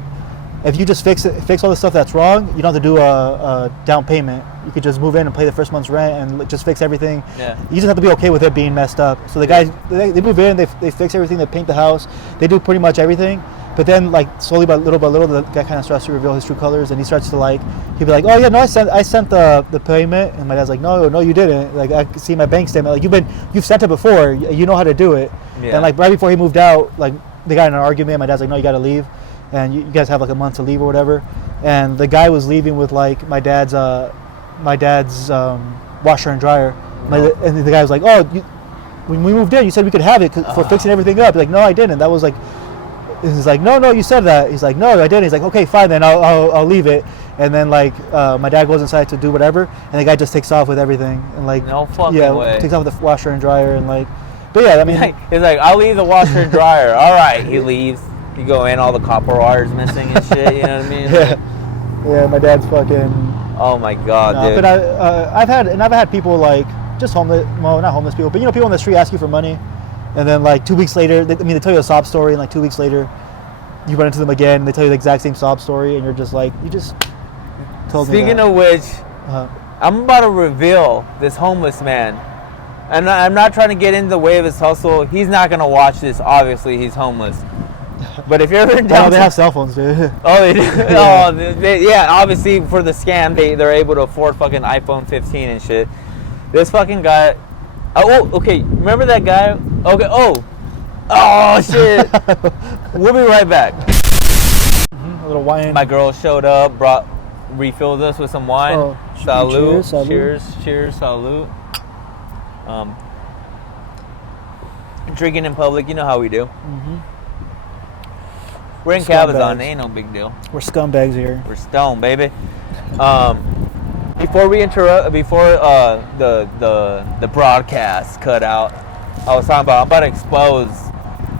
if you just fix all the stuff that's wrong, you don't have to do a down payment. You could just move in and pay the first month's rent and just fix everything. Yeah. You just have to be okay with it being messed up. So the guys, they move in, they fix everything, they paint the house, they do pretty much everything. But then, like slowly by little, the guy kind of starts to reveal his true colors, and he starts to like, he'd be like, "Oh yeah, no, I sent the payment," and my dad's like, "No, you didn't. Like I can see my bank statement. Like you've sent it before. You know how to do it." Yeah. And like right before he moved out, like they got in an argument. My dad's like, "No, you got to leave, and you guys have like a month to leave or whatever." And the guy was leaving with like my dad's washer and dryer, and the guy was like, "Oh, when we moved in, you said we could have it for fixing everything up." Like, "No, I didn't. That was like." He's like, no, you said that. He's like, no, I didn't. He's like, okay, fine, then I'll leave it. And then like my dad goes inside to do whatever, and the guy just takes off with everything and like no fucking way. Takes off with the washer and dryer and like, but yeah, I mean, he's like, I'll leave the washer and dryer. All right, he leaves. You go in, all the copper wires missing and shit. You know what I mean? Yeah, my dad's fucking. Oh my god, dude. But I've had people like just homeless, well, not homeless people, but you know, people on the street ask you for money. And then like 2 weeks later, they tell you a sob story, and like 2 weeks later, you run into them again, and they tell you the exact same sob story, and you're just like, you just told me that. Speaking of which, I'm about to reveal this homeless man. And I'm not trying to get in the way of his hustle. He's not going to watch this. Obviously, he's homeless. But if you're ever in downtown... they have cell phones, dude. Oh, they do? Yeah, obviously, for the scam, they're able to afford fucking iPhone 15 and shit. This fucking guy... Oh, okay. Remember that guy? Okay. Oh, shit. We'll be right back. A little wine. My girl showed up, refilled us with some wine. Oh, salute. Cheers. Salute. Drinking in public, you know how we do. Mm-hmm. We're in Cabazon. Ain't no big deal. We're scumbags here. We're stoned, baby. Before the broadcast cut out, I was talking about I'm about to expose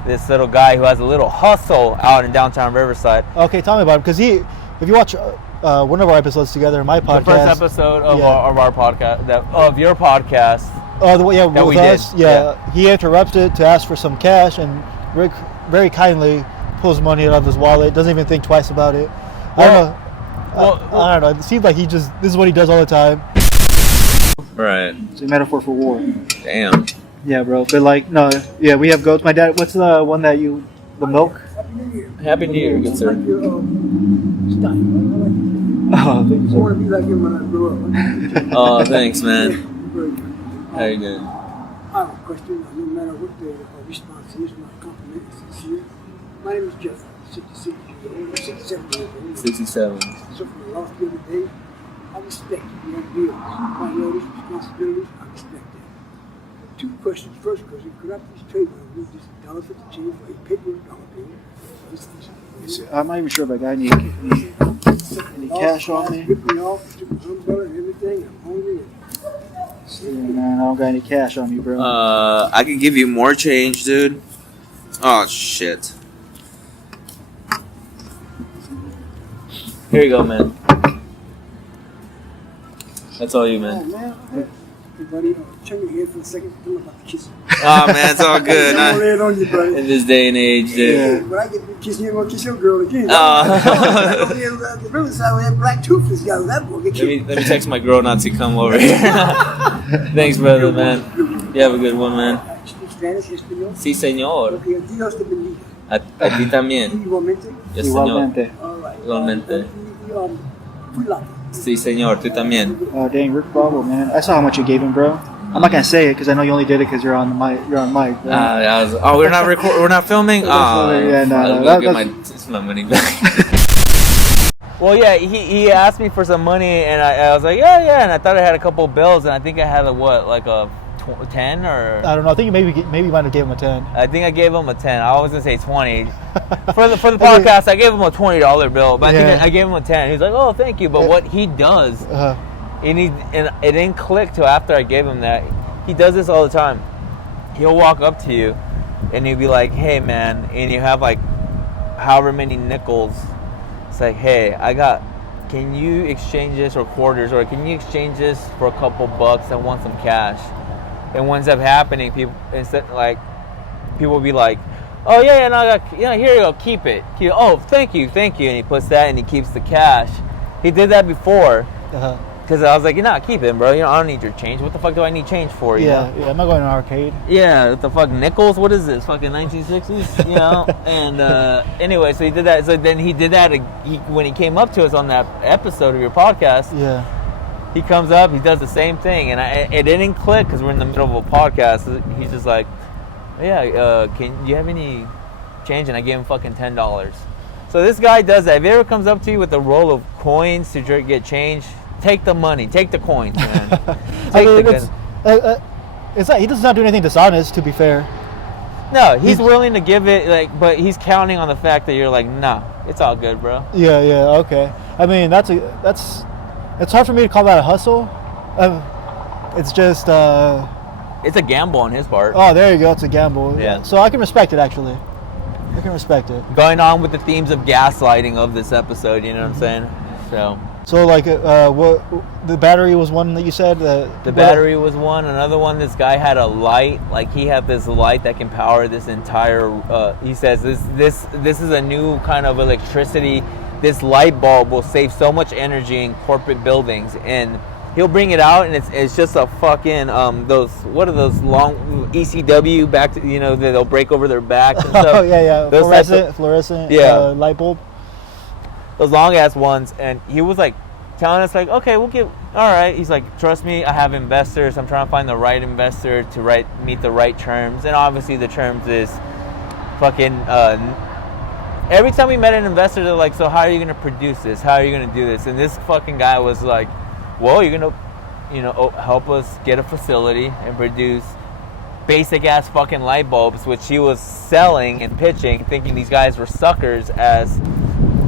this little guy who has a little hustle out in downtown Riverside. Okay, tell me about him, because if you watch one of our episodes together, my podcast, the first episode of our podcast, of your podcast. With us. Yeah, he interrupted to ask for some cash, and Rick very kindly pulls money out of his wallet. Doesn't even think twice about it. I don't know. It seems like this is what he does all the time. Right. It's a metaphor for war. Damn. Yeah, bro. But like, no, yeah, we have goats. My dad, what's the one that the milk? Happy New Year, good sir. Oh, thank you, sir. I want to be like him when I grow up. Oh, thanks, man. How you doing? I have a question. No matter what the response is, my compliment is sincere. My name is Jeff. 66 years old. 67 years old. 67. So from the last the other day, I respect your bills, priorities, responsibilities. I respect that. Two questions. First question: could I please trade with you just $1.50 change for a paper dollar bill? I'm not even sure if I got any cash on me. Ripped me off, took my umbrella and everything. I'm hungry. Yeah, man, I don't got any cash on me, bro. I can give you more change, dude. Oh shit. Here you go, man. That's all you, man. Oh, man. Everybody, turn your head for a second. I'm about to kiss you. Oh, man, it's all good. I'm lay it on you, buddy. In this day and age, dude. Yeah, when I get to kiss you, I'm going to kiss your girl again. Over here at the Riverside with that black tooth has got that boy. Let me text my girl not to come over here. Thanks, brother, man. You have a good one, man. Sí, señor. Okay, Dios te bendiga. A ti también. Igualmente. Yes, señor. Igualmente. Sí, señor. Tú también. Oh, dang, Rick Bravo, man. I saw how much you gave him, bro. I'm not gonna say it because I know you only did it because you're on the mic. You're on mic. Right? We're not We're not filming. Yeah, no. I'll get my money back. Well, yeah, he asked me for some money, and I was like, yeah, and I thought I had a couple bills, and I think I had a 10 or... I don't know. I think you maybe might have gave him a 10. I think I gave him a 10. I was going to say 20. For the podcast, I gave him a $20 bill, but I think I gave him a 10. He's like, oh, thank you. But what he does, and it didn't click till after I gave him that. He does this all the time. He'll walk up to you, and he'll be like, hey, man, and you have like however many nickels. It's like, hey, can you exchange this or quarters, or can you exchange this for a couple bucks? I want some cash. And what ends up happening, people will be like, oh yeah, no, here you go, keep it. Oh, thank you, and he puts that and he keeps the cash. He did that before, because I was like, keep it, bro. I don't need your change. What the fuck do I need change for? Yeah, I'm not going to an arcade. Yeah, what the fuck, nickels? What is this? Fucking 1960s, And anyway, so he did that. So then he did that when he came up to us on that episode of your podcast. Yeah. He comes up, he does the same thing, and it didn't click because we're in the middle of a podcast. He's just like, yeah, can you have any change? And I gave him fucking $10. So this guy does that. If he ever comes up to you with a roll of coins to get change, take the money, take the coins, man. It's not, he does not do anything dishonest, to be fair. No, he's willing to give it, but he's counting on the fact that you're like, nah, it's all good, bro. Yeah, okay. I mean, it's hard for me to call that a hustle. It's just... it's a gamble on his part. Oh, there you go. It's a gamble. Yeah. So I can respect it, actually. I can respect it. Going on with the themes of gaslighting of this episode, you know what I'm saying? So like, what the battery was one that you said? The battery was one. Another one, this guy had a light. Like, he had this light that can power this entire... he says this is a new kind of electricity. This light bulb will save so much energy in corporate buildings, and he'll bring it out, and it's just a fucking what are those long ECW back to, that they'll break over their backs and stuff. Oh yeah, Those fluorescent light bulb. Those long ass ones, and he was like telling us like, okay, all right. He's like, trust me, I have investors. I'm trying to find the right investor to meet the right terms, and obviously the terms is fucking. Every time we met an investor, they're like, so how are you going to produce this? How are you going to do this? And this fucking guy was like, well, you're going to, help us get a facility and produce basic ass fucking light bulbs, which he was selling and pitching, thinking these guys were suckers. As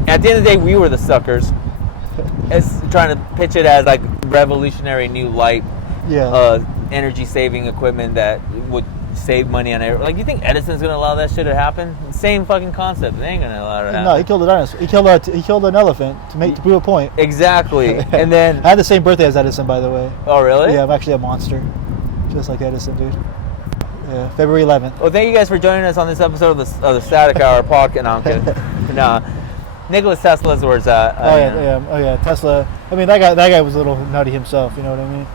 at the end of the day, we were the suckers, as trying to pitch it as like revolutionary new light, energy saving equipment that would save money on it. Like, you think Edison's gonna allow that shit to happen? Same fucking concept. They ain't gonna allow it to happen. No, he killed a dinosaur. He killed an elephant to prove a point. Exactly. And then I had the same birthday as Edison, by the way. Oh, really? Yeah, I'm actually a monster, just like Edison, dude. Yeah, February 11th. Well, thank you guys for joining us on this episode of the Static Hour podcast. No, I'm kidding. No, Nikola Tesla's where it's at. Oh yeah, Tesla. I mean, that guy was a little nutty himself. You know what I mean?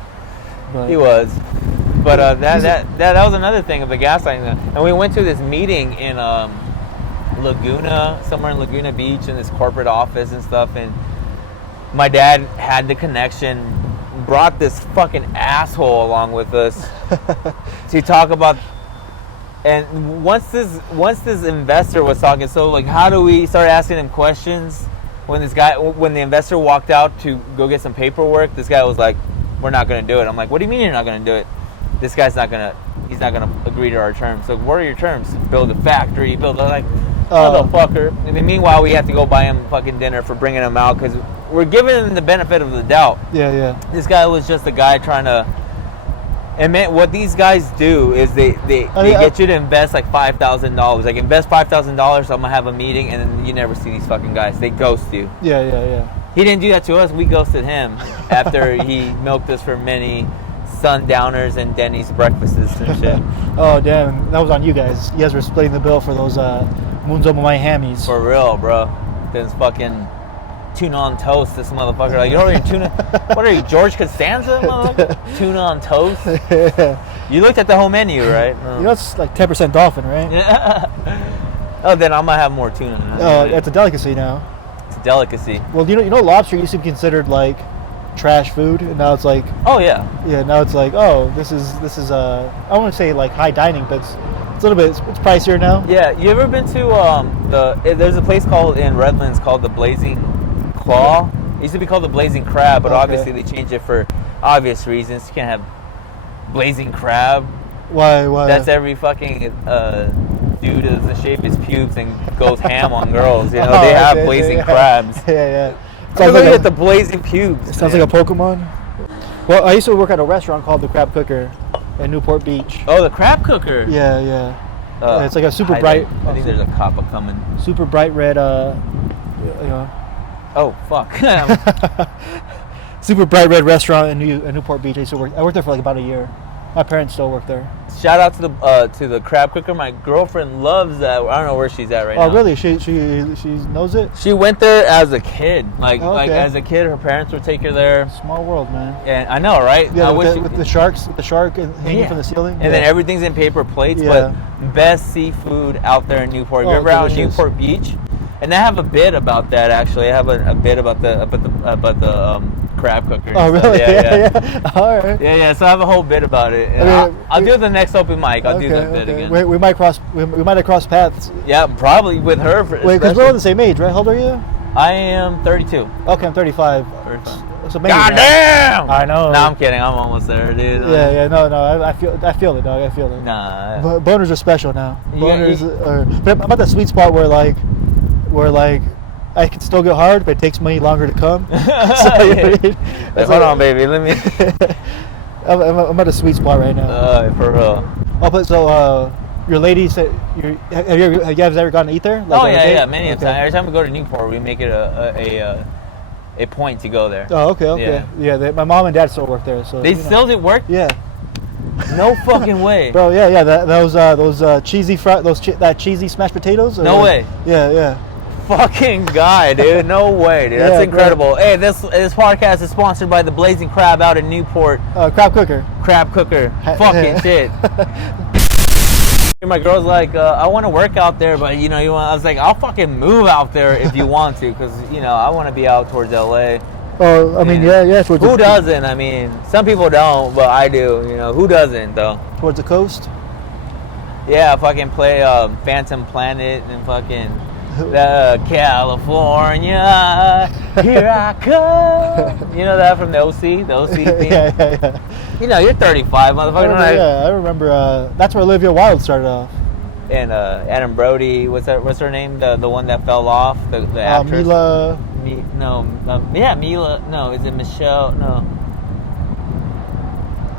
But, he was. But that was another thing of the gaslighting. And we went to this meeting in Laguna, somewhere in Laguna Beach, in this corporate office and stuff. And my dad had the connection, brought this fucking asshole along with us to talk about. And once this investor was talking, so like, how do we start asking him questions? When the investor walked out to go get some paperwork, this guy was like, "We're not going to do it." I'm like, "What do you mean you're not going to do it?" This guy's he's not gonna agree to our terms. So what are your terms? Build a factory, motherfucker. And then meanwhile, we have to go buy him fucking dinner for bringing him out because we're giving him the benefit of the doubt. Yeah. This guy was just a guy trying to. And man, what these guys do is they get you to invest like $5,000. Like, invest $5,000, so I'm gonna have a meeting, and then you never see these fucking guys. They ghost you. Yeah. He didn't do that to us. We ghosted him after he milked us for many sundowners and Denny's breakfasts and shit. Oh damn, that was on you guys. You guys were splitting the bill for those Munzo Miamis. For real, bro. This fucking tuna on toast, this motherfucker. Like, you ordered tuna? What are you, George Costanza, motherfucker? Tuna on toast? You looked at the whole menu, right? You know it's like 10% dolphin, right? Yeah. Oh, then I'm gonna have more tuna. Oh, it's a delicacy now. It's a delicacy. Well, you know, lobster used to be considered like trash food, and now it's like, oh yeah, now it's like, oh, this is I wouldn't say like high dining, but it's a little bit, it's pricier now. Yeah, you ever been to there's a place in Redlands called the Blazing claw. It used to be called the blazing crab, but Okay. obviously they changed it for obvious reasons. You can't have blazing crab. Why? That's every fucking dude is the shape of his pubes and goes ham on girls. You know, they have okay, blazing yeah. crabs. Yeah. Sounds like at the blazing pubes. It sounds like a Pokemon. Well, I used to work at a restaurant called the Crab Cooker in Newport Beach. Oh, the crab cooker. Yeah. It's like a super I bright. think there's a copper coming. Super bright red. Oh fuck. Super bright red restaurant in Newport Beach. I worked there for like about a year. My parents still work there. Shout out to the crab cooker. My girlfriend loves that. I don't know where she's at right now. Oh, really? She knows it? She went there as a kid. Like Okay. as a kid, her parents would take her there. Small world, man. And I know, right? Yeah, I with, wish the, with the shark hanging from the ceiling. And then everything's in paper plates. Yeah. But best seafood out there in Newport. Oh, Remember out in delicious. Newport Beach? And I have a bit about that actually. I have a bit about the crab cooker. Oh, really? Yeah. All right. Yeah. So I have a whole bit about it. And I mean, I'll do the next open mic. I'll do that bit again. We might have crossed paths. Yeah, probably with her. Wait, because we're all the same age, right? How old are you? I am 32. Okay, I'm 35. 35. So maybe God damn! I know. No, I'm kidding. I'm almost there, dude. No. I feel it, dog. I feel it. Nah. Boners are special now. Yeah, Boners are. But I'm at that sweet spot where I can still get hard, but it takes me longer to come. Hold on, baby. Let me. I'm at a sweet spot right now. For real. Oh, but so your lady said have you guys ever gone to eat there? Like, Oh on a date? yeah, many Okay. times. Every time we go to Newport, we make it a point to go there. Oh, okay. Yeah, my mom and dad still work there, so They still did work? Yeah, No fucking way. bro. Yeah. Those cheesy that cheesy smashed potatoes. No way. Yeah. Fucking guy, dude. No way, dude. That's Yeah, incredible. Hey, this podcast is sponsored by the Blazing Crab out in Newport. Crab cooker. Crab cooker. Fucking shit. My girl's like, I want to work out there, but I was like, I'll fucking move out there if you want to, because I want to be out towards LA. Oh, I mean, yeah. Towards Who doesn't? I mean, some people don't, but I do. Who doesn't though? Towards the coast. Yeah, fucking play Phantom Planet and fucking California, here I come. You know that from the OC? The OC theme? Yeah. You're 35, motherfucker. Right? I remember. That's where Olivia Wilde started off. And Adam Brody, what's her name? The one that fell off, the actress. Mila. Mila. No, is it Michelle? No.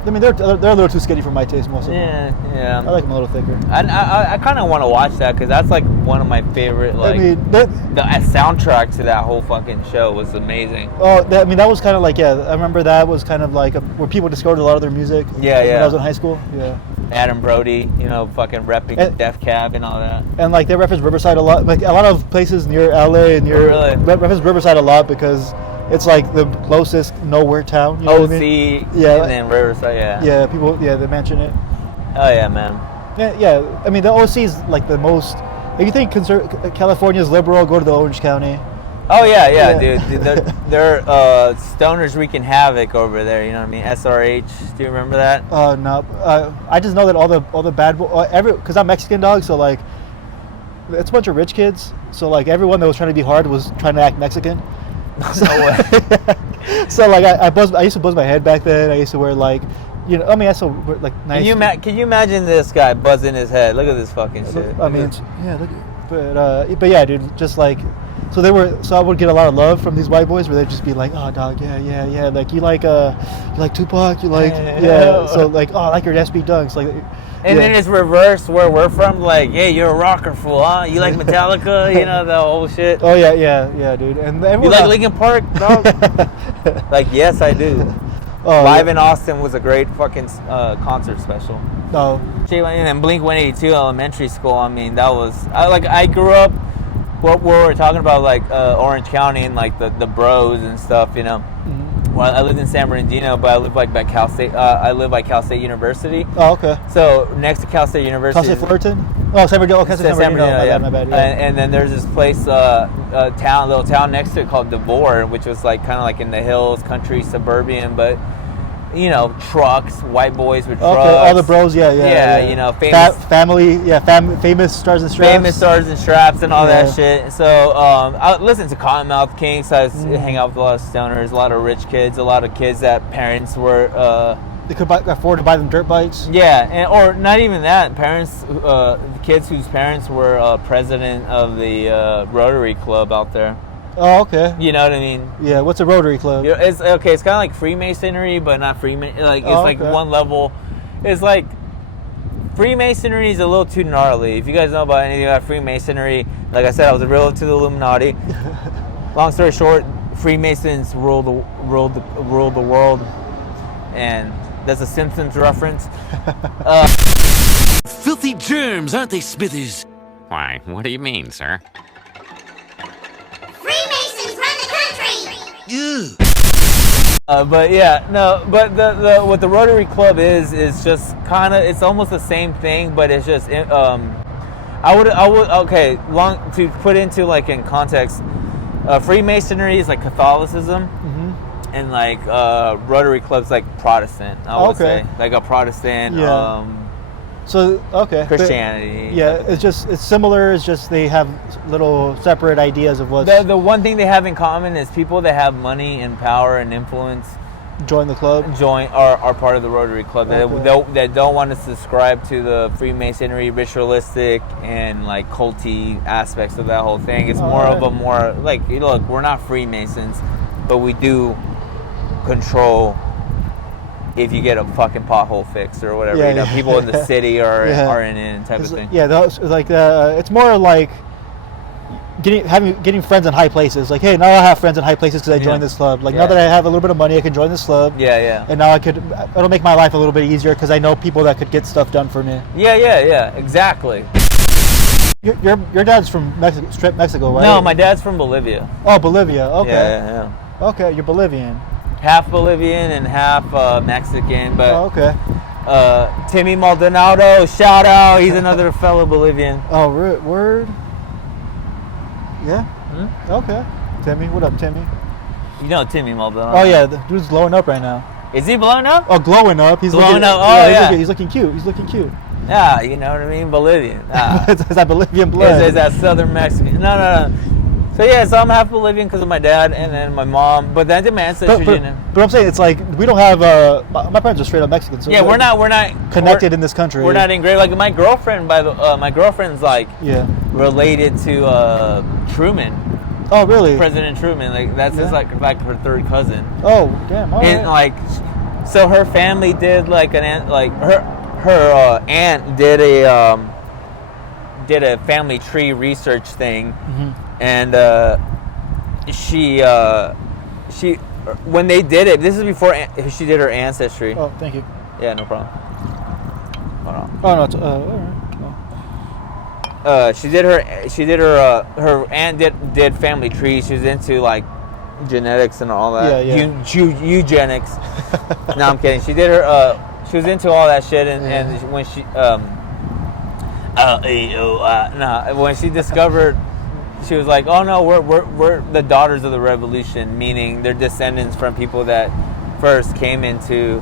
I mean, they're a little too skinny for my taste, most of them. Yeah. I like them a little thicker. I kind of want to watch that because that's like one of my favorite. Like, I mean, the soundtrack to that whole fucking show was amazing. that was kind of like, I remember that was kind of like where people discovered a lot of their music. Yeah. When I was in high school. Yeah. Adam Brody, fucking repping Def Cab and all that. And like they reference Riverside a lot. Like a lot of places near LA and near reference Riverside a lot because it's like the closest nowhere town. You know OC, what I mean? and then Riverside, Yeah, people, they mention it. Oh yeah, man. Yeah. I mean, the OC is like the most. If you think California's liberal, go to the Orange County. Oh yeah, dude. They're stoners wreaking havoc over there. You know what I mean? SRH. Do you remember that? No. I just know that all the bad because I'm Mexican, dog. So like, it's a bunch of rich kids. So like, everyone that was trying to be hard was trying to act Mexican. No way. So like, I used to buzz my head back then. I used to wear like, I still wear like nice. Can you imagine this guy buzzing his head? Look at this fucking shit. I mean, but yeah, dude. Just like. So I would get a lot of love from these white boys where they'd just be like, oh dog, yeah, like you like Tupac, you like so like, oh, I like your SB Dunks, like. And then it's reverse where we're from, like, hey, you're a rocker fool, huh? You like Metallica, the whole shit. Oh yeah, dude. And you like Linkin Park, dog? Like, yes, I do. Live in Austin was a great fucking concert special. No. And then Blink 182 Elementary School. I mean, that was I grew up. What we're talking about, like Orange County and like the bros and stuff, Mm-hmm. Well, I lived in San Bernardino, but I live like by Cal State. I live by Cal State University. Oh, okay. So next to Cal State University. Cal State Fullerton? Oh, San Bernardino. Okay, San Bernardino. My bad. Yeah. And then there's this place, little town next to it called DeVore, which was like kind of like in the hills, country, suburban, but you know, trucks, white boys with trucks. Okay, all the bros, yeah. You know, famous family, famous stars and straps. famous stars and straps and all Yeah. that shit. So I listen to Cottonmouth Kinks. I hang out with a lot of stoners, a lot of rich kids, a lot of kids that parents were. They could afford to buy them dirt bikes. Yeah, or not even that. Parents, kids whose parents were president of the Rotary Club out there. Oh, okay. You know what I mean? Yeah, what's a Rotary Club? You know, it's okay. It's kind of like Freemasonry, but not Freemason. Like it's like okay. one level. It's like Freemasonry is a little too gnarly. If you guys know about anything about Freemasonry, like I said, I was real into the Illuminati. Long story short, Freemasons rule the world, and that's a Simpsons reference. Filthy germs, aren't they, Smithers? Why, what do you mean, sir? Freemasons run the country! Ew. But yeah, no. But the what the Rotary Club is just kind of, it's almost the same thing, but it's just I would okay, long to put into like in context. Freemasonry is like Catholicism, and like Rotary Club's like Protestant. I would say like a Protestant. Yeah. So okay. Christianity. Yeah, it's similar. It's just they have little separate ideas of what. The one thing they have in common is people that have money and power and influence join the club. Are part of the Rotary Club. Okay. That don't want to subscribe to the Freemasonry ritualistic and like culty aspects of that whole thing. It's more of a more like, look, we're not Freemasons, but we do control if you get a fucking pothole fixed or whatever. Yeah, People in the city are in it type of thing. Yeah, it's more like getting friends in high places. Like, hey, now I have friends in high places because I joined this club. Like, now that I have a little bit of money, I can join this club. Yeah. And now it'll make my life a little bit easier because I know people that could get stuff done for me. Yeah, exactly. Your dad's from Mexico, right? No, my dad's from Bolivia. Oh, Bolivia. Okay. Yeah. Okay, you're Bolivian. Half Bolivian and half Mexican, but okay. Timmy Maldonado, shout out, he's another fellow Bolivian. Oh, word? Yeah? Okay. Timmy, what up, Timmy? You know Timmy Maldonado. Oh, yeah, the dude's glowing up right now. Is he blowing up? Oh, glowing up. He's glowing looking, up. Oh, yeah. He's looking cute. Yeah, you know what I mean? Bolivian. Is that Bolivian blood? Is that Southern Mexican? No. So I'm half Bolivian because of my dad and then my mom. But then my ancestry didn't. But I'm saying it's like we don't have. My parents are straight up Mexican. So yeah, we're not connected in this country. We're not engraved. Like my girlfriend, my girlfriend's like related to Truman. Oh, really? President Truman. Like that's his like her third cousin. Oh, damn. All and right. like, so her family did like her aunt did a family tree research thing. And she when they did it, this is before she did her ancestry. Oh, thank you. Yeah, no problem. Hold on. Oh no, all right. She did her aunt did family trees. She was into like genetics and all that. Yeah. Eugenics. No, I'm kidding. She did her she was into all that shit and when she when she discovered, she was like, oh no, we're the daughters of the revolution, meaning they're descendants from people that first came into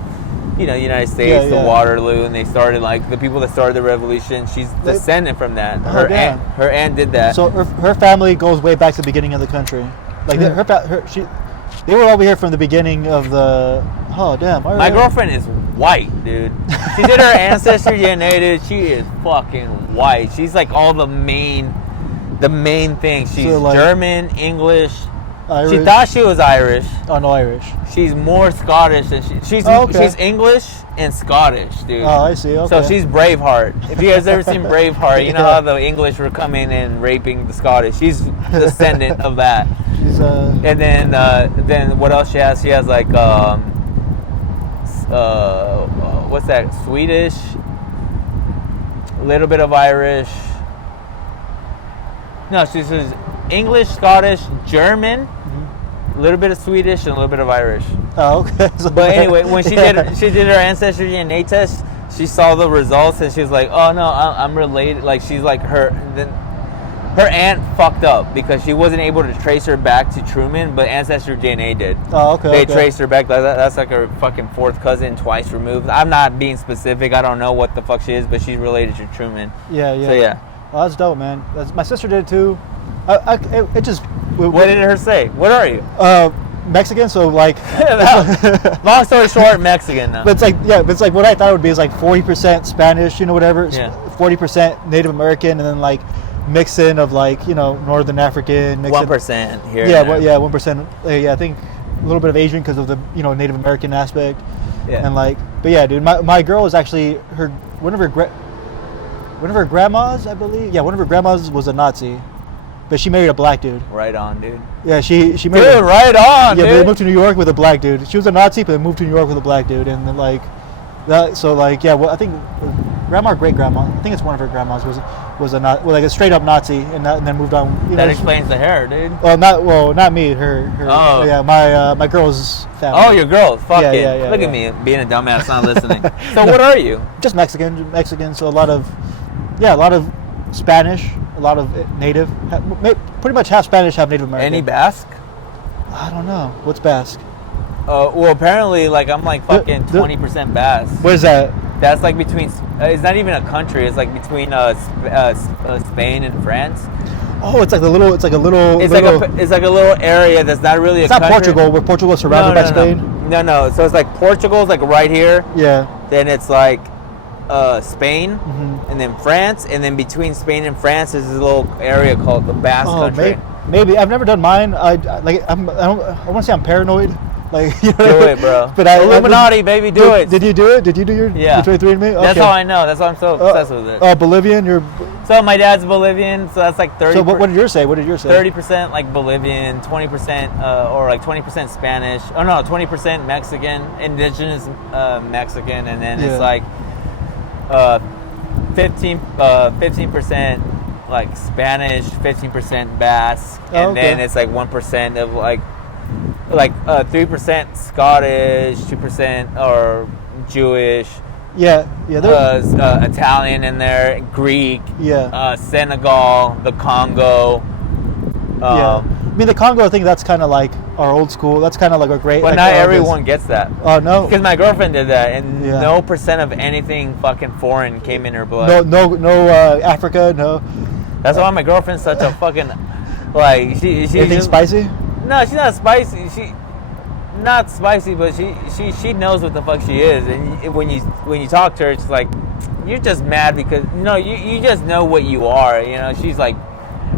United States, the Waterloo, and they started like the people that started the revolution. She's descendant from that. Her aunt did that. So her family goes way back to the beginning of the country. Like they were over here from the beginning of the. Oh damn! All right. My girlfriend is white, dude. She did her ancestry DNA. She is fucking white. She's like all the main things. She's So, like, German, English. Irish. She thought she was Irish. Oh no, Irish. She's more Scottish than she's English and Scottish, dude. Oh, I see. Okay. So she's Braveheart. If you guys ever seen Braveheart, you know how the English were coming and raping the Scottish. She's descendant of that. She's And then what else she has? She has like what's that? Swedish. A little bit of Irish. No, she's English, Scottish, German, a little bit of Swedish, and a little bit of Irish. Oh, okay. But anyway, when she did her ancestry DNA test, she saw the results and she was like, "Oh no, I'm related." Like she's like her. Then her aunt fucked up because she wasn't able to trace her back to Truman, but Ancestry DNA did. Oh, okay. They okay. traced her back. That's like her fucking fourth cousin, twice removed. I'm not being specific. I don't know what the fuck she is, but she's related to Truman. Yeah, yeah. So yeah. Oh, that's dope, man. My sister did it too. It just. What did her say? What are you? Mexican, so like. Long story short, Mexican. But it's like, yeah, but it's like what I thought it would be is like 40% Spanish, you know, whatever. Yeah. 40% Native American, and then like mix in of like, you know, Northern African. 1% here. Yeah, well, yeah, 1%. Yeah, I think a little bit of Asian because of the, you know, Native American aspect. Yeah. And like, but yeah, dude, my girl is actually one of her grandmas, I believe. Yeah, one of her grandmas was a Nazi, but she married a black dude. Right on, dude. Yeah, she married. Dude, right on, yeah, dude. they moved to New York with a black dude. She was a Nazi, but they moved to New York with a black dude, and then like that. So like, yeah, well, I think grandma or great grandma. I think it's one of her grandmas was like a straight up Nazi, and then moved on. You That know, explains the hair, dude. Not me. Her. Oh. Yeah, my girl's family. Oh, your girl. Fuck Yeah, it. yeah, yeah, Look yeah. at me being a dumbass, not listening. So what are you? Just Mexican. So a lot of Spanish, a lot of Native. Pretty much half Spanish, half Native American. Any Basque? I don't know. What's Basque? Well, apparently, like I'm like fucking 20% Basque. What is that? That's like between. It's not even a country. It's like between Spain and France. Oh, it's like a little. It's like a little area that's not really. It's a not country. Portugal. Where Portugal is surrounded by Spain. No. So it's like Portugal's like right here. Yeah. Then it's like Spain, Mm-hmm. and then France, and then between Spain and France is this little area called the Basque Country. Maybe I've never done mine. I want to say I'm paranoid. Like, you know, Do it, bro. But Illuminati, baby, do it. Did you do it? Did you do your 23andMe? Okay. That's how I know. That's why I'm so obsessed with it. Oh, Bolivian. So my dad's Bolivian, so that's like 30. So what did yours say? 30% like Bolivian, 20% or like 20% Spanish. Oh no, 20% Mexican, indigenous Mexican, and then it's like 15% like Spanish, 15% Basque, and then it's like 1% of like 3% Scottish, 2% or Jewish. Yeah. Italian in there, Greek. Yeah. Senegal, the Congo. I mean, the Congo, I think that's kind of like our old school. That's kind of like a great. But like not everyone gets that. Oh no. Because my girlfriend did that, and no percent of anything fucking foreign came in her blood. No, Africa, no. That's why my girlfriend's such a fucking like she. Anything spicy? No, she's not spicy. Not spicy, but she knows what the fuck she is. And when you talk to her, it's like you're just mad because you just know what you are. You know, she's like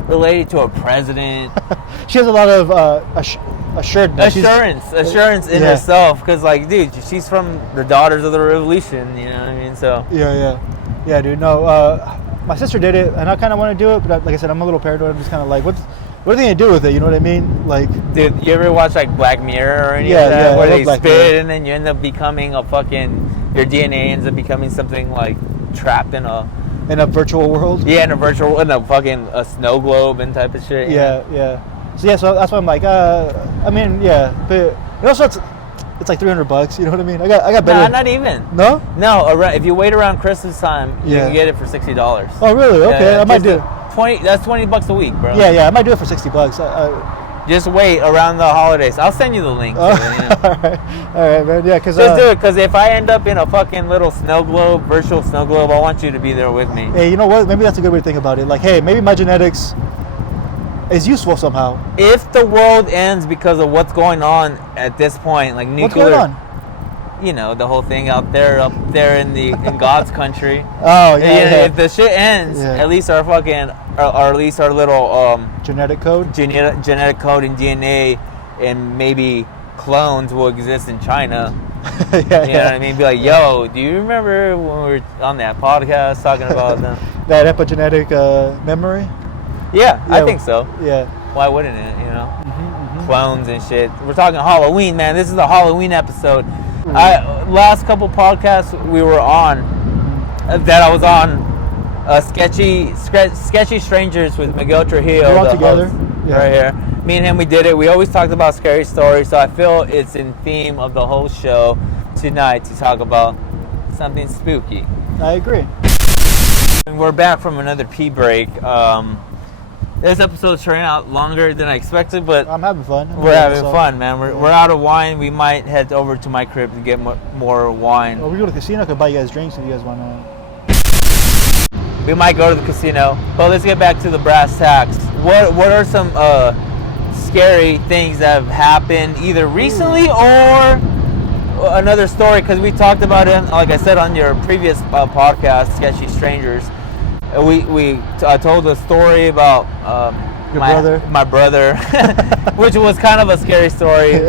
related to a president. She has a lot of assurance in herself. Because like, dude, she's from the Daughters of the Revolution. You know what I mean? So yeah, dude. No, my sister did it, and I kind of want to do it, but like I said, I'm a little paranoid. I'm just kind of like, what are they gonna do with it? You know what I mean? Like, dude, you ever watch like Black Mirror or any of that, where they spit Mirror. and then you end up becoming your DNA ends up becoming something like trapped in a virtual world? Yeah, in a fucking snow globe and type of shit. Yeah. So that's why I'm like, I mean, yeah, but also it's like $300. You know what I mean? I got better. Nah, not even. No. If you wait around Christmas time, you can get it for $60. Oh, really? Okay, I might do it. That's $20 a week, bro. Yeah, I might do it for $60. Just wait around the holidays. I'll send you the link. All right, man. Yeah, because just do it. Because if I end up in a fucking little virtual snow globe, I want you to be there with me. Hey, you know what? Maybe that's a good way to think about it. Like, hey, maybe my genetics is useful somehow. If the world ends because of what's going on at this point, like nuclear. What's going on? You know, the whole thing up there in God's country. Oh yeah. If the shit ends, at least our little genetic code and DNA and maybe clones will exist in China. You know what I mean? Be like, yo, do you remember when we were on that podcast talking about them? That epigenetic memory? Yeah, I think so. Yeah. Why wouldn't it? You know, clones and shit. We're talking Halloween, man. This is a Halloween episode. Last couple podcasts we were on, that I was on, Sketchy Strangers with Miguel Trujillo. We're all together. Right here. Me and him, we did it. We always talked about scary stories, so I feel it's in theme of the whole show tonight to talk about something spooky. I agree. And we're back from another pee break. This episode's turning out longer than I expected, but I'm having fun. we're having fun, man. We're out of wine. We might head over to my crib to get more wine. Well, we go to the casino. I could buy you guys drinks if you guys want to. We might go to the casino. But let's get back to the brass tacks. What are some scary things that have happened either recently or another story? Because we talked about it, like I said, on your previous podcast, Sketchy Strangers. I told a story about my brother, which was kind of a scary story,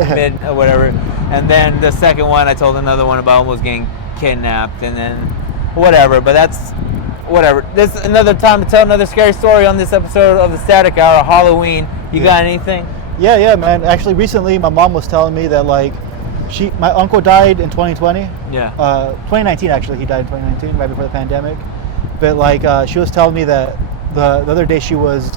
whatever. And then the second one, I told another one about almost getting kidnapped, and then whatever. But that's whatever. This is another time to tell another scary story on this episode of the Static Hour, Halloween. You got anything? Yeah, man. Actually, recently, my mom was telling me that like, my uncle died in 2020. Yeah. 2019 actually. He died in 2019, right before the pandemic. But like, she was telling me that the other day she was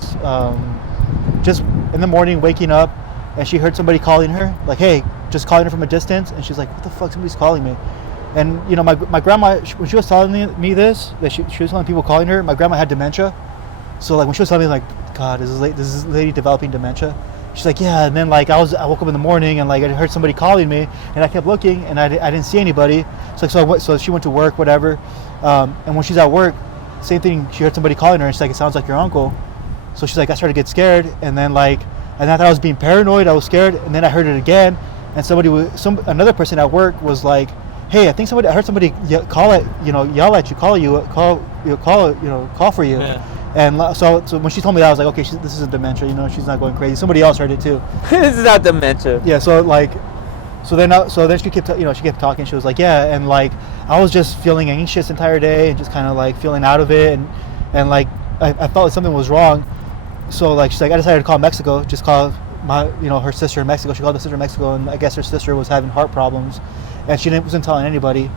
just in the morning waking up, and she heard somebody calling her, like, hey, just calling her from a distance, and she's like, what the fuck, somebody's calling me. And you know, my grandma, when she was telling me this, that she was telling people calling her, my grandma had dementia. So like when she was telling me, like, God, is this lady developing dementia? She's like, yeah. And then like I woke up in the morning and like I heard somebody calling me, and I kept looking and I didn't see anybody. So she went to work, whatever. And when she's at work, same thing. She heard somebody calling her, and she's like, it sounds like your uncle. So she's like, I started to get scared, and then like, and I thought I was being paranoid. I was scared, and then I heard it again, and another person at work was like, hey, I heard somebody yell at you, call for you. Yeah. And so when she told me that, I was like, okay, this isn't dementia, she's not going crazy. Somebody else heard it too. This is not dementia. Yeah. So then she kept talking. She was like, yeah, and like I was just feeling anxious the entire day and just kind of like feeling out of it, and like I felt like something was wrong. So like she's like, I decided to call Mexico, just call her sister in Mexico. She called the sister in Mexico, and I guess her sister was having heart problems, and she wasn't telling anybody,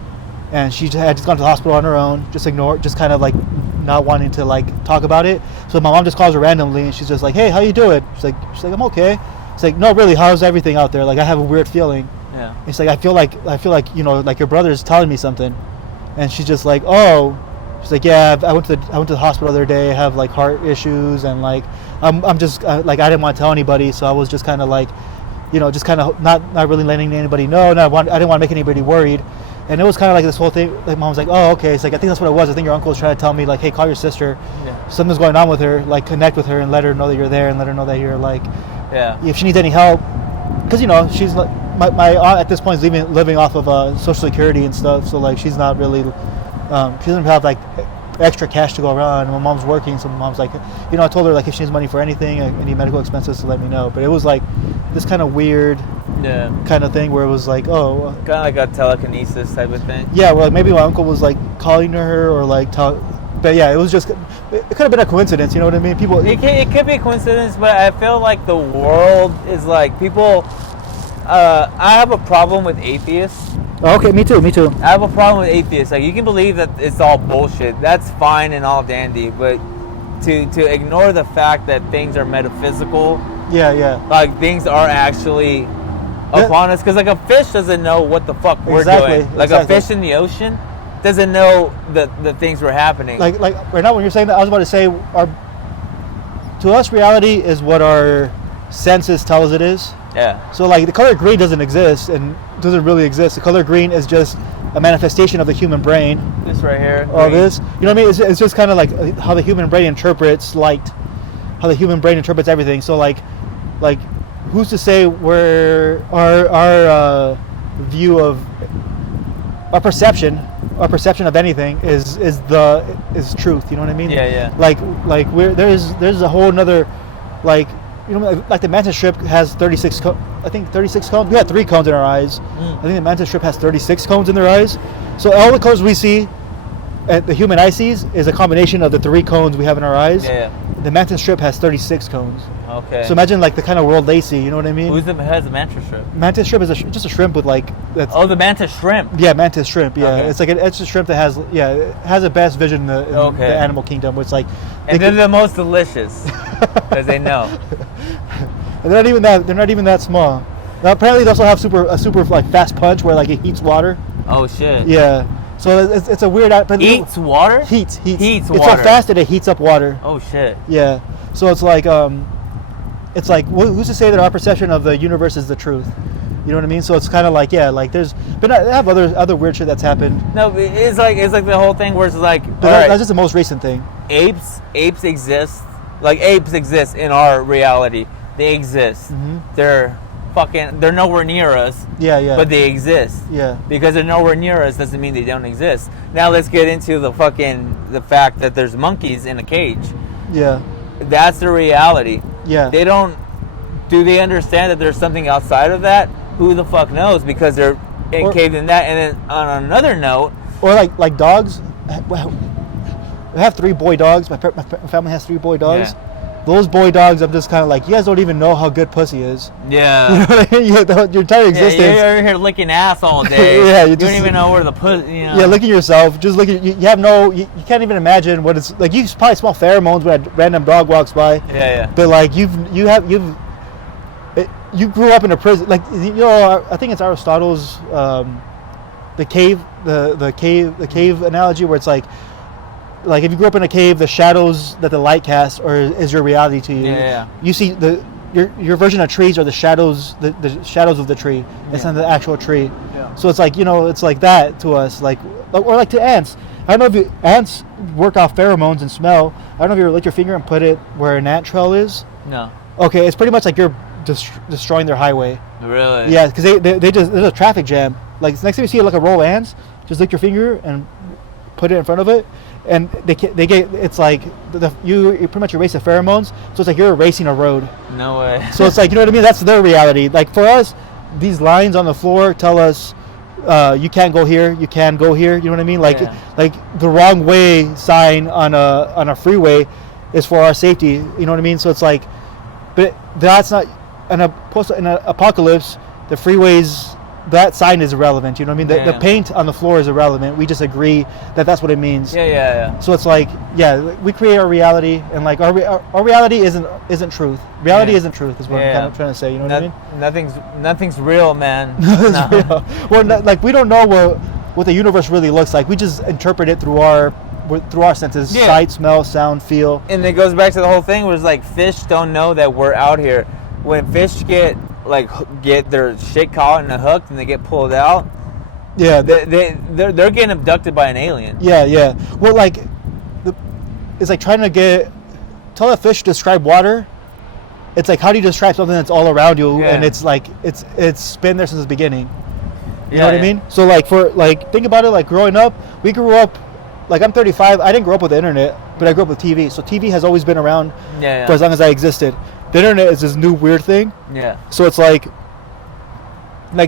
and she had just gone to the hospital on her own, just kind of like not wanting to like talk about it. So my mom just calls her randomly, and she's just like, hey, how you doing? She's like I'm okay. It's like, no, really, how's everything out there? Like I have a weird feeling. Yeah. It's like I feel like like your brother's telling me something, and she's just like, oh, she's like, yeah, I went to the hospital the other day. I have like heart issues, and like I'm just like I didn't want to tell anybody, so I was just kind of like, just kind of not really letting anybody know. And I didn't want to make anybody worried, and it was kind of like this whole thing. Like mom was like, oh, okay. It's like I think that's what it was. I think your uncle was trying to tell me like, hey, call your sister. Yeah. Something's going on with her. Like connect with her and let her know that you're there, and let her know that you're like, yeah, if she needs any help, because she's like. My aunt at this point is living off of Social Security and stuff, so like she's not really, she doesn't have like extra cash to go around. And my mom's working, so my mom's like, I told her like if she needs money for anything, any medical expenses, to let me know. But it was like this kind of weird, kind of thing where it was like, oh, kind of like a telekinesis type of thing. Yeah, well, like maybe my uncle was like calling to her or like but yeah, it was just, it could have been a coincidence. You know what I mean? People. It could be a coincidence, but I feel like the world is like people. I have a problem with atheists. Oh, okay, me too. I have a problem with atheists. Like, you can believe that it's all bullshit. That's fine and all dandy, but to ignore the fact that things are metaphysical. Yeah. Like, things are actually upon us. Because, like, a fish doesn't know what the fuck we're doing. Like, a fish in the ocean doesn't know the things were happening. Like right now when you're saying that, I was about to say, to us, reality is what our senses tell us it is. Yeah. So like the color green doesn't exist and doesn't really exist. The color green is just a manifestation of the human brain. This right here. All this. You know what I mean? It's just kind of like how the human brain interprets light, how the human brain interprets everything. So like who's to say where our view of our perception of anything is truth. You know what I mean? Yeah. Like there's a whole nother like. Like the mantis shrimp has 36 cones. We had 3 cones in our eyes. I think the mantis shrimp has 36 cones in their eyes. So all the cones we see, the human eye sees, is a combination of the 3 cones we have in our eyes. Yeah. The mantis shrimp has 36 cones. Okay. So imagine like the kind of world they see. You know what I mean? Has the mantis shrimp? Mantis shrimp is just a shrimp with like. The mantis shrimp. Yeah, mantis shrimp. Yeah, okay. It's like it's a shrimp that has the best vision in the animal kingdom. Where it's like. And they're the most delicious, because they know. And they're not even that small. Now apparently they also have a super like fast punch where like it heats water. Oh shit. Yeah. So it's a weird. But Eats water. Heats water. It's so fast that it heats up water. Oh shit. Yeah. So it's like who's to say that our perception of the universe is the truth? You know what I mean? So it's kind of like, yeah, like there's, but I have other weird shit that's happened. No, it's like the whole thing where it's like, That's just the most recent thing. Apes exist. Like apes exist in our reality. They exist. They're nowhere near us. Yeah. But they exist. Yeah. Because they're nowhere near us doesn't mean they don't exist. Now let's get into the fact that there's monkeys in a cage. Yeah. That's the reality. Yeah. Do they understand that there's something outside of that? Who the fuck knows? Because they're encaved in that. And then on another note, or like dogs. I have 3 boy dogs. My family has 3 boy dogs. Yeah. Those boy dogs, I'm just kind of like, you guys don't even know how good pussy is. Yeah. You know what I mean? Your entire existence. Yeah, you're here licking ass all day. Yeah, you don't even know where the pussy. You know. Yeah, licking yourself. Just looking. You have no. You can't even imagine what it's like. You probably smell pheromones when a random dog walks by. Yeah. But like you grew up in a prison. Like I think it's Aristotle's the cave analogy where it's like if you grew up in a cave, the shadows that the light casts is your reality to you. Yeah. You see your version of trees are the shadows the shadows of the tree. It's not the actual tree. Yeah. So it's like it's like that to us, or like to ants. I don't know if ants work off pheromones and smell. I don't know if you ever lick your finger and put it where an ant trail is. No. Okay, it's pretty much like you're destroying their highway. Really? Yeah, because they just there's a traffic jam. Like next time you see like a row of ants, just lick your finger and put it in front of it, and they get it's like you pretty much erase the pheromones, so it's like you're erasing a road. No way. So it's like, you know what I mean? That's their reality. Like for us, these lines on the floor tell us you can't go here, you can go here. You know what I mean? Like like the wrong way sign on a freeway is for our safety. You know what I mean? So it's like, but that's not in an apocalypse. The freeways, that sign is irrelevant. You know what I mean? The paint on the floor is irrelevant. We just agree that that's what it means. Yeah. So it's like, we create our reality, and like our reality isn't truth. Reality isn't truth, is what I'm kind of trying to say. You know what I mean? Nothing's real, man. Nothing's real. Well, like we don't know what the universe really looks like. We just interpret it through our senses: sight, smell, sound, feel. And it goes back to the whole thing where it's like fish don't know that we're out here. When fish get their shit caught in a hook and they get pulled out, they're getting abducted by an alien. Yeah. Well, like it's like trying to tell a fish to describe water. It's like, how do you describe something that's all around you and it's like it's been there since the beginning. You know what I mean? So think about it. Like growing up, we grew up. Like I'm 35. I didn't grow up with the internet, but I grew up with TV. So TV has always been around for as long as I existed. The internet is this new weird thing. Yeah. So it's like the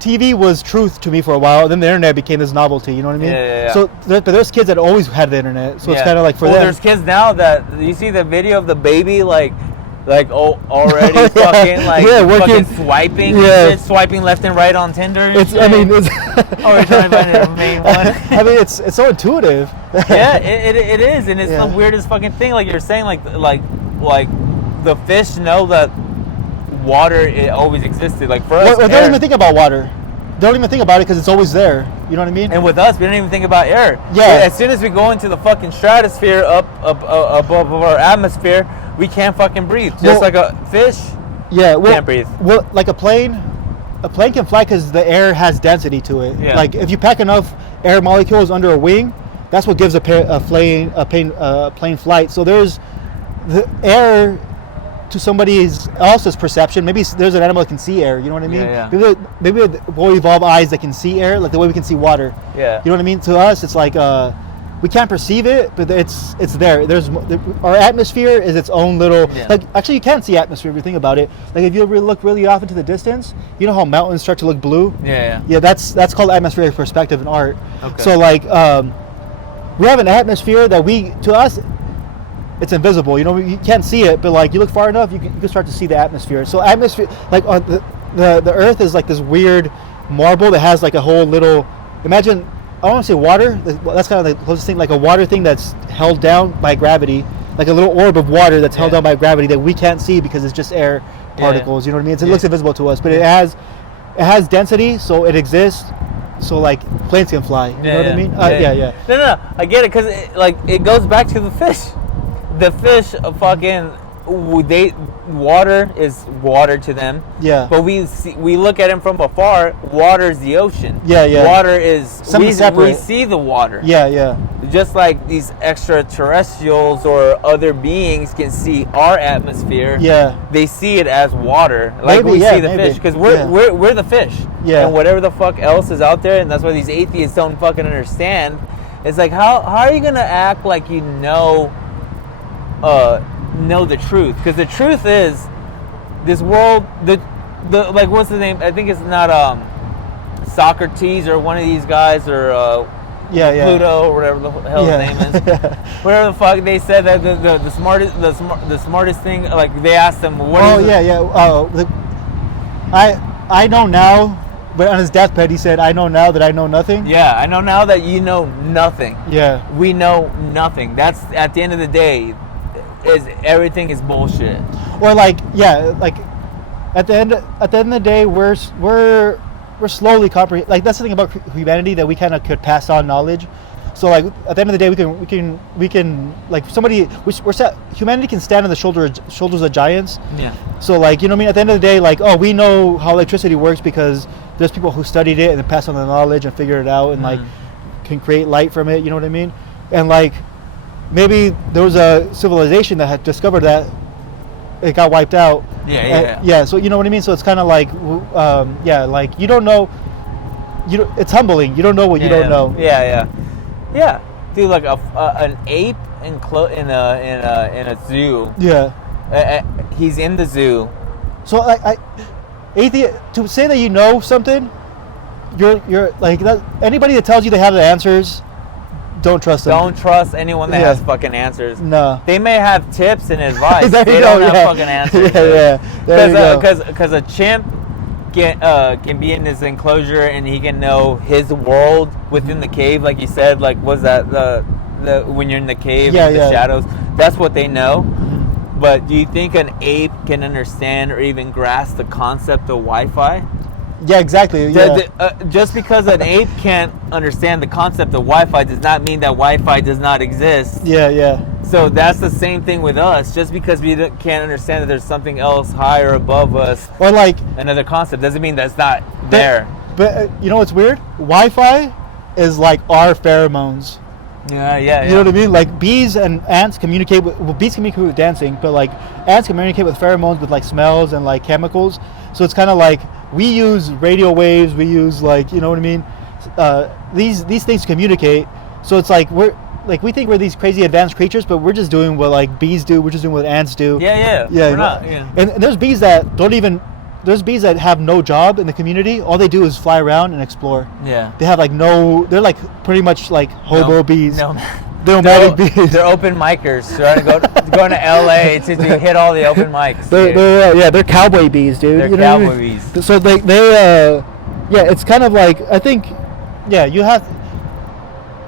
TV was truth to me for a while. Then the internet became this novelty. You know what I mean? Yeah. So but there's kids that always had the internet. So it's kind of like for them. There's kids now that you see the video of the baby already fucking swiping, swiping left and right on Tinder. We're trying to find the main one. I mean, it's so intuitive. Yeah, it is, and it's the weirdest fucking thing. Like you're saying, like the fish know that water it always existed. Like for us, they don't even think about water. They don't even think about it because it's always there. You know what I mean? And with us, we don't even think about air. Yeah. As soon as we go into the fucking stratosphere up above our atmosphere, we can't fucking breathe. Just like a fish. Yeah. Can't breathe. Well, like a plane can fly because the air has density to it. Yeah. Like if you pack enough air molecules under a wing, that's what gives a plane flight. So there's the air to somebody else's perception. Maybe there's an animal that can see air. You know what I mean? Yeah. Maybe we'll evolve eyes that can see air, like the way we can see water. Yeah. You know what I mean? To us, it's like we can't perceive it, but it's there. Our atmosphere is its own little. Yeah. Like actually, you can't see atmosphere if you think about it. Like if you look really off into the distance, you know how mountains start to look blue. Yeah. Yeah, that's called atmospheric perspective in art. Okay. So like we have an atmosphere that to us. It's invisible, you know. You can't see it, but like you look far enough, you can start to see the atmosphere. So atmosphere, like on the Earth is like this weird marble that has like a whole little. Imagine, I don't want to say water. That's kind of the closest thing, like a water thing that's held down by gravity, like a little orb of water that's held down by gravity that we can't see because it's just air particles. You know what I mean? It looks invisible to us, but it has density, so it exists. So like planes can fly. You know what I mean? No, I get it because it goes back to the fish. the fish fucking water is water to them. Yeah. But we look at them from afar. Water is the ocean. Yeah. Water is Something we separate. see the water. Yeah. Just like these extraterrestrials or other beings can see our atmosphere. Yeah. They see it as water. Like Maybe, we yeah, see the maybe. fish because Yeah. we're the fish. Yeah. And whatever the fuck else is out there, and that's why these atheists don't fucking understand. It's like how are you gonna act like you know the truth? Because the truth is this world the like what's the name? I think it's not Socrates or one of these guys or Pluto or whatever the hell his name is. Whatever the fuck they said that the smartest thing, like they asked him what I know now, but on his deathbed he said, I know now that I know nothing. Yeah, I know now that you know nothing. Yeah. We know nothing. That's at the end of the day is everything is bullshit. Or like at the end of the day we're slowly comprehend. Like that's the thing about humanity, that we kind of could pass on knowledge. So like at the end of the day we can like humanity can stand on the shoulders of giants. Yeah. So like, you know what I mean? At the end of the day, like, oh, we know how electricity works because there's people who studied it and then passed on the knowledge and figured it out and like can create light from it, you know what I mean? And like maybe there was a civilization that had discovered that, it got wiped out. Yeah. So you know what I mean? So it's kind of like like you don't know, it's humbling. You don't know what you don't know. Yeah. Dude, like an ape in a zoo. Yeah. He's in the zoo. So to say that you know something, you're like that. Anybody that tells you they have the answers, don't trust them. Don't trust anyone that has fucking answers. No. They may have tips and advice. There they you don't go, have fucking answers. Because a chimp can be in this enclosure and he can know his world within the cave, like you said. Like, was that the when you're in the cave in the shadows? That's what they know. But do you think an ape can understand or even grasp the concept of Wi-Fi? Yeah, exactly. Yeah. Just because an ape can't understand the concept of Wi-Fi does not mean that Wi-Fi does not exist. Yeah. So that's the same thing with us. Just because we can't understand that there's something else higher above us, or like another concept, doesn't mean that's not there. But you know what's weird? Wi-Fi is like our pheromones. Yeah. You know what I mean? Like bees and ants communicate bees communicate with dancing, but like ants communicate with pheromones with like smells and like chemicals. So it's kind of like we use radio waves, we use like, you know what I mean? These things communicate. So it's like we think we're these crazy advanced creatures, but we're just doing what like bees do. We're just doing what ants do. Yeah. We're not. Yeah. And there's bees that don't even. There's bees that have no job in the community. All they do is fly around and explore. Yeah. They have like they're like pretty much like hobo bees. No. Nomadic bees. They're open micers. They're going to LA to hit all the open mics. They're cowboy bees, dude. They're you know cowboy what I mean? bees. So it's kind of like, I think, you have.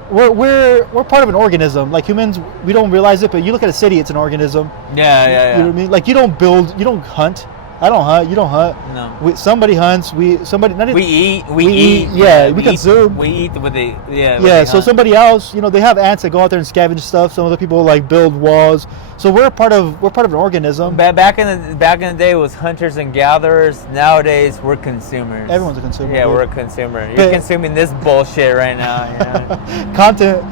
We're part of an organism. Like humans, we don't realize it, but you look at a city, it's an organism. Yeah. You know what I mean? Like you don't hunt. I don't hunt. You don't hunt. No. Somebody hunts. We eat. Yeah, we consume. We eat with the Yeah. So somebody else, they have ants that go out there and scavenge stuff. Some other people like build walls. So we're part of an organism. Back in the day, it was hunters and gatherers. Nowadays, we're consumers. Everyone's a consumer. Yeah, we're a consumer. You're consuming this bullshit right now. Content.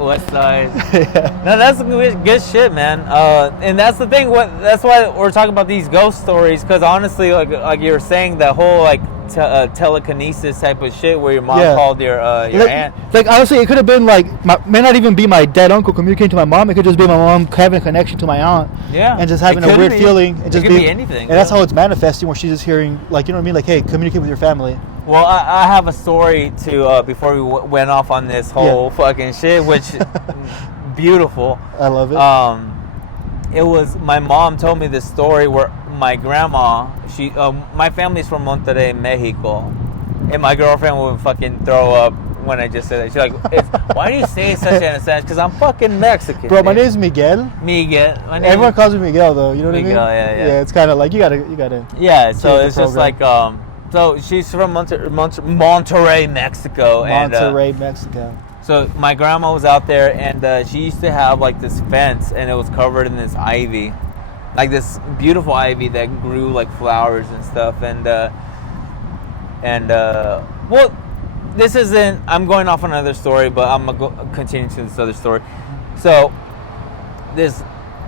West Side. Yeah. No, that's good shit, man. And that's the thing. That's why we're talking about these ghost stories. Because honestly, like you were saying, that whole like telekinesis type of shit, where your mom called your aunt. Like honestly, it could have been like may not even be my dead uncle communicating to my mom. It could just be my mom having a connection to my aunt. Yeah. And just having a weird feeling. It could be anything. And that's how it's manifesting, where she's just hearing, like, you know what I mean? Like, hey, communicate with your family. Well, I have a story to before we went off on this whole fucking shit, which beautiful. I love it. It was my mom told me this story where my grandma, my family's from Monterrey, Mexico, and my girlfriend would fucking throw up when I just said that. She's like, "Why do you say such an accent?" Because I'm fucking Mexican. Bro, my name's Miguel. Everyone calls me Miguel, though. You know what I mean? Yeah. It's kind of like you gotta. Yeah. So it's just like So she's from Monterrey, Mexico. Monterrey, Mexico. So my grandma was out there, and she used to have like this fence, and it was covered in this ivy, like this beautiful ivy that grew like flowers and stuff. Well, this isn't. I'm going off on another story, but I'm gonna continue to this other story. So this.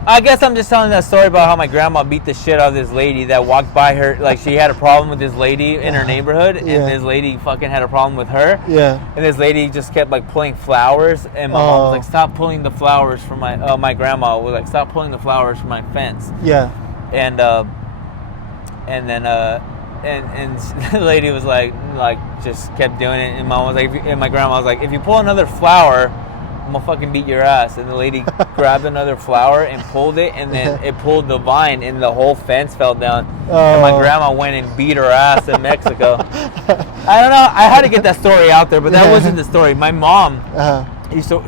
I guess I'm just telling that story about how my grandma beat the shit out of this lady that walked by her. Like, she had a problem with this lady in her neighborhood, and this lady fucking had a problem with her. Yeah. And this lady just kept, like, pulling flowers, and my mom was like, stop pulling the flowers from my grandma was like, stop pulling the flowers from my fence. Yeah. And then the lady was like, just kept doing it, and mom was like, and my grandma was like, if you pull another flower, I'm gonna fucking beat your ass. And the lady grabbed another flower and pulled it, and then it pulled the vine, and the whole fence fell down. And my grandma went and beat her ass in Mexico. I don't know. I had to get that story out there, but that wasn't the story. My mom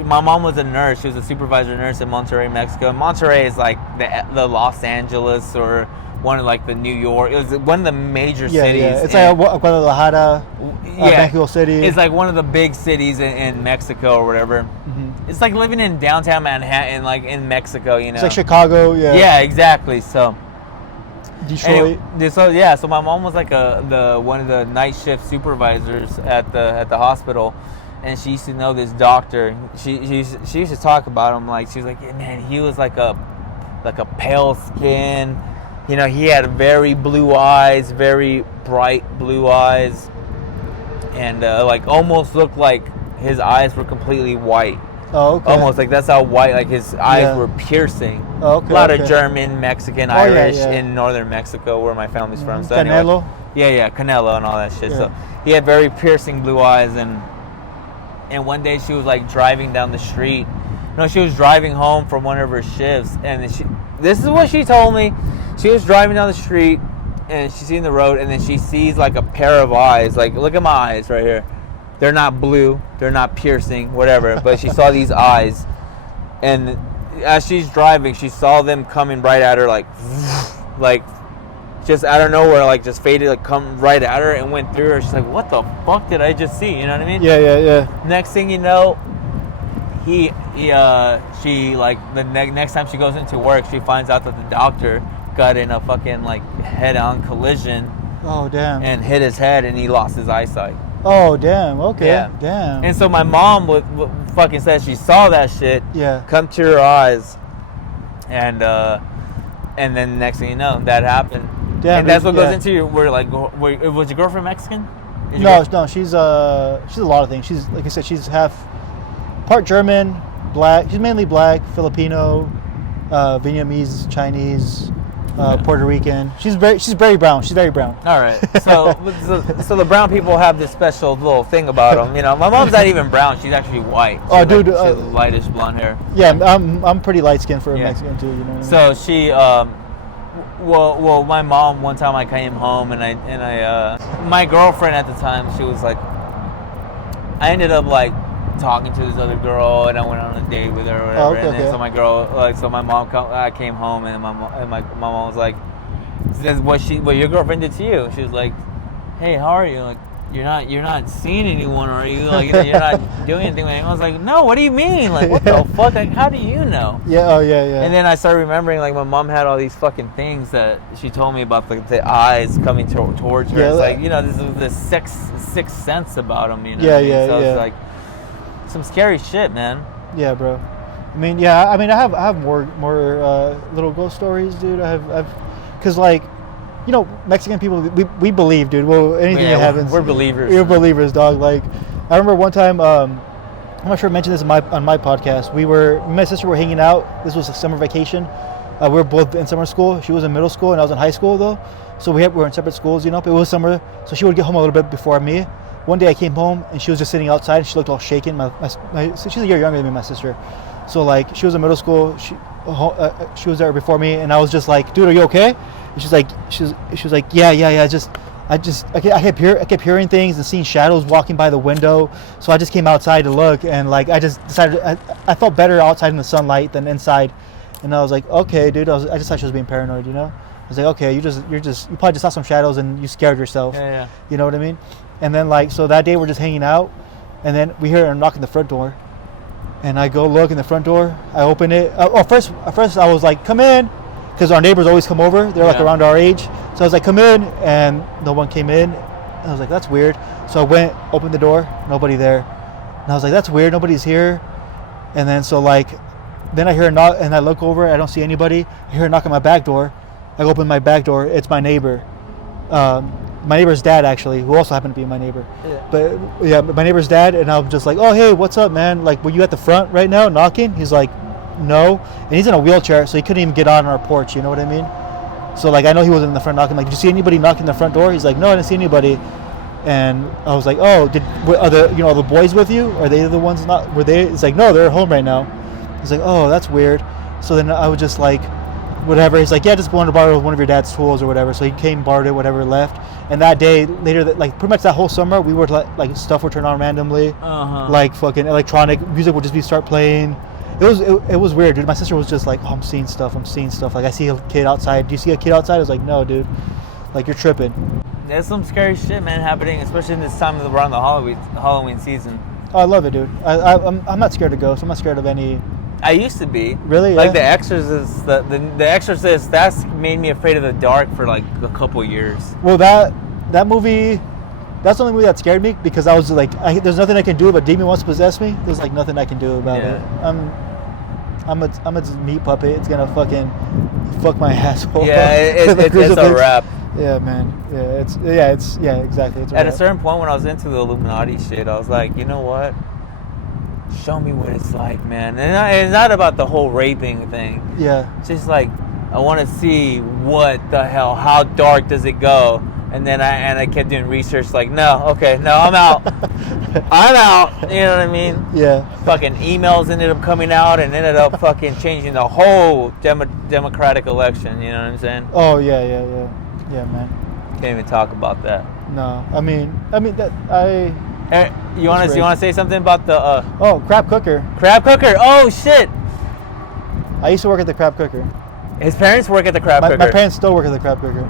my mom was a nurse. She was a supervisor nurse in Monterrey, Mexico. And Monterrey is like the Los Angeles or one of like the New York. It was one of the major cities. Yeah. It's like Guadalajara, Mexico City. It's like one of the big cities in Mexico or whatever. Mm-hmm. It's like living in downtown Manhattan, like in Mexico, you know. It's like Chicago, yeah. Yeah, exactly. So Detroit. So my mom was like one of the night shift supervisors at the hospital, and she used to know this doctor. She used to talk about him, like, she was like, yeah, man, he was like a pale skin. You know, he had very blue eyes, very bright blue eyes, and like almost looked like his eyes were completely white. Oh, okay. Almost like that's how white, like his eyes were piercing. Oh, okay. A lot of German, Mexican, Irish yeah. in northern Mexico, where my family's from. So Canelo. Anyway, yeah, Canelo and all that shit. Yeah. So he had very piercing blue eyes, and one day she was like driving down the street. No, she was driving home from one of her shifts, and this is what she told me. She was driving down the street, and she's seeing the road, and then she sees like a pair of eyes. Like, look at my eyes right here. They're not blue, they're not piercing, whatever. But she saw these eyes, and as she's driving, she saw them coming right at her, like just out of nowhere, like just faded, like come right at her and went through her. She's like, what the fuck did I just see? You know what I mean? Yeah. Next thing you know, she like the next time she goes into work, she finds out that the doctor got in a fucking like head-on collision. Oh damn! And hit his head, and he lost his eyesight. Oh damn! Okay. Yeah. Damn. And so my mom would fucking said she saw that shit. Yeah. Come to her eyes, and then next thing you know, that happened. Damn. And that's what goes into your. Was your girlfriend Mexican? No. She's a lot of things. She's, like I said, she's half part German, black. She's mainly black, Filipino, Vietnamese, Chinese. Puerto Rican. She's very brown. She's very brown. All right. So the brown people have this special little thing about them. You know, my mom's not even brown. She's actually white. She has lightish blonde hair. Yeah, I'm pretty light skinned for a Mexican too. You know. So she, well, my mom, one time I came home and I my girlfriend at the time, she was like, I ended up like talking to this other girl, and I went on a date with her or whatever. Oh, okay, and then so my mom, I came home, and my mom was like, what your girlfriend did to you? She was like, hey, how are you? Like, you're not seeing anyone, are you? Like, you're not doing anything with anyone. I was like, no, what do you mean? Like, what the fuck? Like, how do you know? Yeah, yeah. And then I started remembering, like, my mom had all these fucking things that she told me about, the eyes coming towards her. Yeah, it's like, you know, this is this sixth sense about them, you know? Yeah. It's like some scary shit, man. Yeah, bro. I have more little ghost stories, dude. Cause like, you know, Mexican people, we believe, dude. Well, anything that happens, we're believers. We're believers, dog. Like, I remember one time, I'm not sure I mentioned this on my podcast. Me and my sister were hanging out. This was a summer vacation. We were both in summer school. She was in middle school, and I was in high school though. So we were in separate schools, you know. But it was summer, so she would get home a little bit before me. One day I came home and she was just sitting outside, and she looked all shaken. She's a year younger than me, my sister. So like, she was in middle school. She was there before me, and I was just like, dude, are you okay? And she was like, yeah. I kept hearing things and seeing shadows walking by the window. So I just came outside to look, and like, I just decided I felt better outside in the sunlight than inside. And I was like, okay, dude. I just thought she was being paranoid, you know. I was like, okay, you probably just saw some shadows and you scared yourself. Yeah. You know what I mean? And then like, so that day we're just hanging out, And then we hear a knock on the front door. And I go look in the front door. I open it. First I was like, come in. Because our neighbors always come over. They're like around our age. So I was like, come in. And no one came in. And I was like, that's weird. So I went, opened the door. Nobody there. And I was like, that's weird. Nobody's here. And then then I hear a knock. And I look over. I don't see anybody. I hear a knock on my back door. I open my back door. It's my neighbor. My neighbor's dad, actually, who also happened to be my neighbor. Yeah. But yeah, my neighbor's dad, and I'm just like, oh, hey, what's up, man? Like, were you at the front right now knocking? He's like, no. And he's in a wheelchair, so he couldn't even get on our porch, you know what I mean? So, like, I know he wasn't in the front knocking. Like, did you see anybody knocking the front door? He's like, no, I didn't see anybody. And I was like, oh, are the boys with you? Are they the ones not? Were they? It's like, no, they're at home right now. He's like, oh, that's weird. So then I was just like, whatever. He's like, yeah, just wanted to borrow one of your dad's tools or whatever. So he came, borrowed it, whatever, left. And that day, later, like pretty much that whole summer, we were like stuff would turn on randomly, like fucking electronic music would just start playing. It was weird, dude. My sister was just like, oh, I'm seeing stuff. Like, I see a kid outside. Do you see a kid outside? I was like, no, dude. Like, you're tripping. There's some scary shit, man, happening, especially in this time of around the Halloween season. Oh, I love it, dude. I'm not scared of ghosts. I'm not scared of any. I used to be. Really? Like yeah. The Exorcist, that's made me afraid of the dark for like a couple years. Well, that movie, that's the only movie that scared me because I was like, there's nothing I can do, but demon wants to possess me. There's like nothing I can do about it. I'm a meat puppet. It's gonna fucking fuck my asshole. Yeah, it's a wrap. Yeah, man. Exactly. It's At a certain point when I was into the Illuminati shit, I was like, you know what? Show me what it's like, man. And it's not about the whole raping thing. Yeah. It's just like, I want to see what the hell, how dark does it go? And then I kept doing research like, I'm out. I'm out. You know what I mean? Yeah. Fucking emails ended up coming out and ended up fucking changing the whole democratic election. You know what I'm saying? Oh, yeah, man. Can't even talk about that. No, I mean that You want to say something about the crab cooker? Crab cooker. Oh shit! I used to work at the crab cooker. His parents work at the crab cooker. My parents still work at the crab cooker.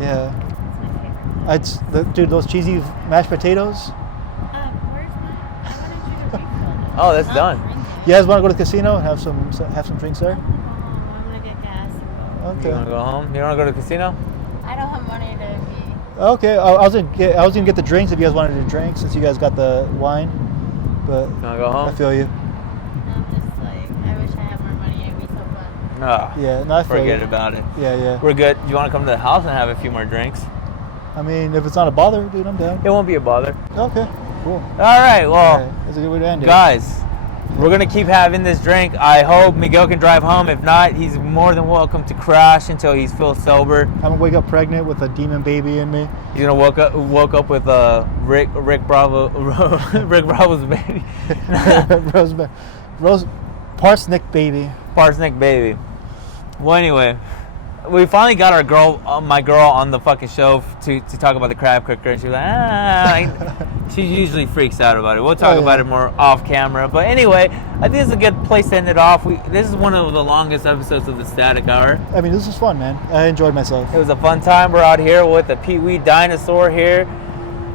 Yeah. Dude, those cheesy mashed potatoes. Oh, that's done. You guys want to go to the casino and have some drinks there? I'm gonna get gas. Okay. You want to go home? You want to go to the casino? I don't have money to eat. Okay, I was gonna get the drinks if you guys wanted to drink since you guys got the wine, but You want to go home? I feel you. I'm just like, I wish I had more money. It'd be so fun. No. Yeah, no, I feel Forget you. about it. Yeah. We're good. You want to come to the house and have a few more drinks? I mean, if it's not a bother, dude, I'm down. It won't be a bother. Okay, cool. All right. Well, That's a good way to end it. guys, we're gonna keep having this drink. I hope Miguel can drive home. If not, he's more than welcome to crash until he's feels sober. I'm gonna wake up pregnant with a demon baby in me. He's gonna woke up with Rick Bravo's baby. Parsnick baby. Parsnick baby. Well, anyway, we finally got my girl on the fucking show to talk about the crab cooker, and she's like, she usually freaks out about it. We'll talk about it more off camera. But anyway, I think this is a good place to end it off. This is one of the longest episodes of the Static Hour. I mean, this was fun, man. I enjoyed myself. It was a fun time. We're out here with the Pee Wee dinosaur here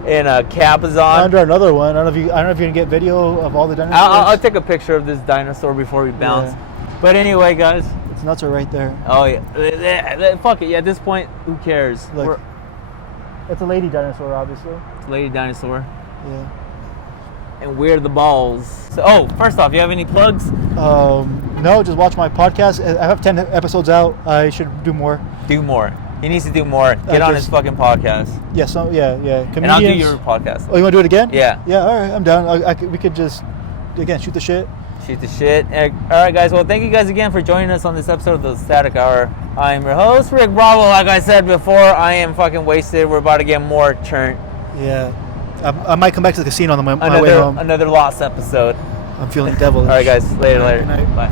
in a Cabazon. Under another one. I don't know if you're gonna get video of all the dinosaurs. I'll take a picture of this dinosaur before we bounce. Yeah. But anyway, guys. Its nuts are right there. Oh yeah. Fuck it. Yeah. At this point, who cares? Look, it's a lady dinosaur, obviously. It's a lady dinosaur. Yeah. And we're the balls. So, first off, you have any plugs? No, just watch my podcast. I have 10 episodes out. I should do more. Do more. He needs to do more. Get on his fucking podcast. Yeah, Comedians. And I'll do your podcast. Oh, you want to do it again? Yeah. Yeah, all right, I'm down. We could just, again, shoot the shit. Shoot the shit. All right, guys. Well, thank you guys again for joining us on this episode of the Static Hour. I'm your host, Rick Bravo. Like I said before, I am fucking wasted. We're about to get more churn. Yeah. I might come back to the casino on my way home. Another lost episode. I'm feeling devilish. All right, guys. Later. Good night. Bye.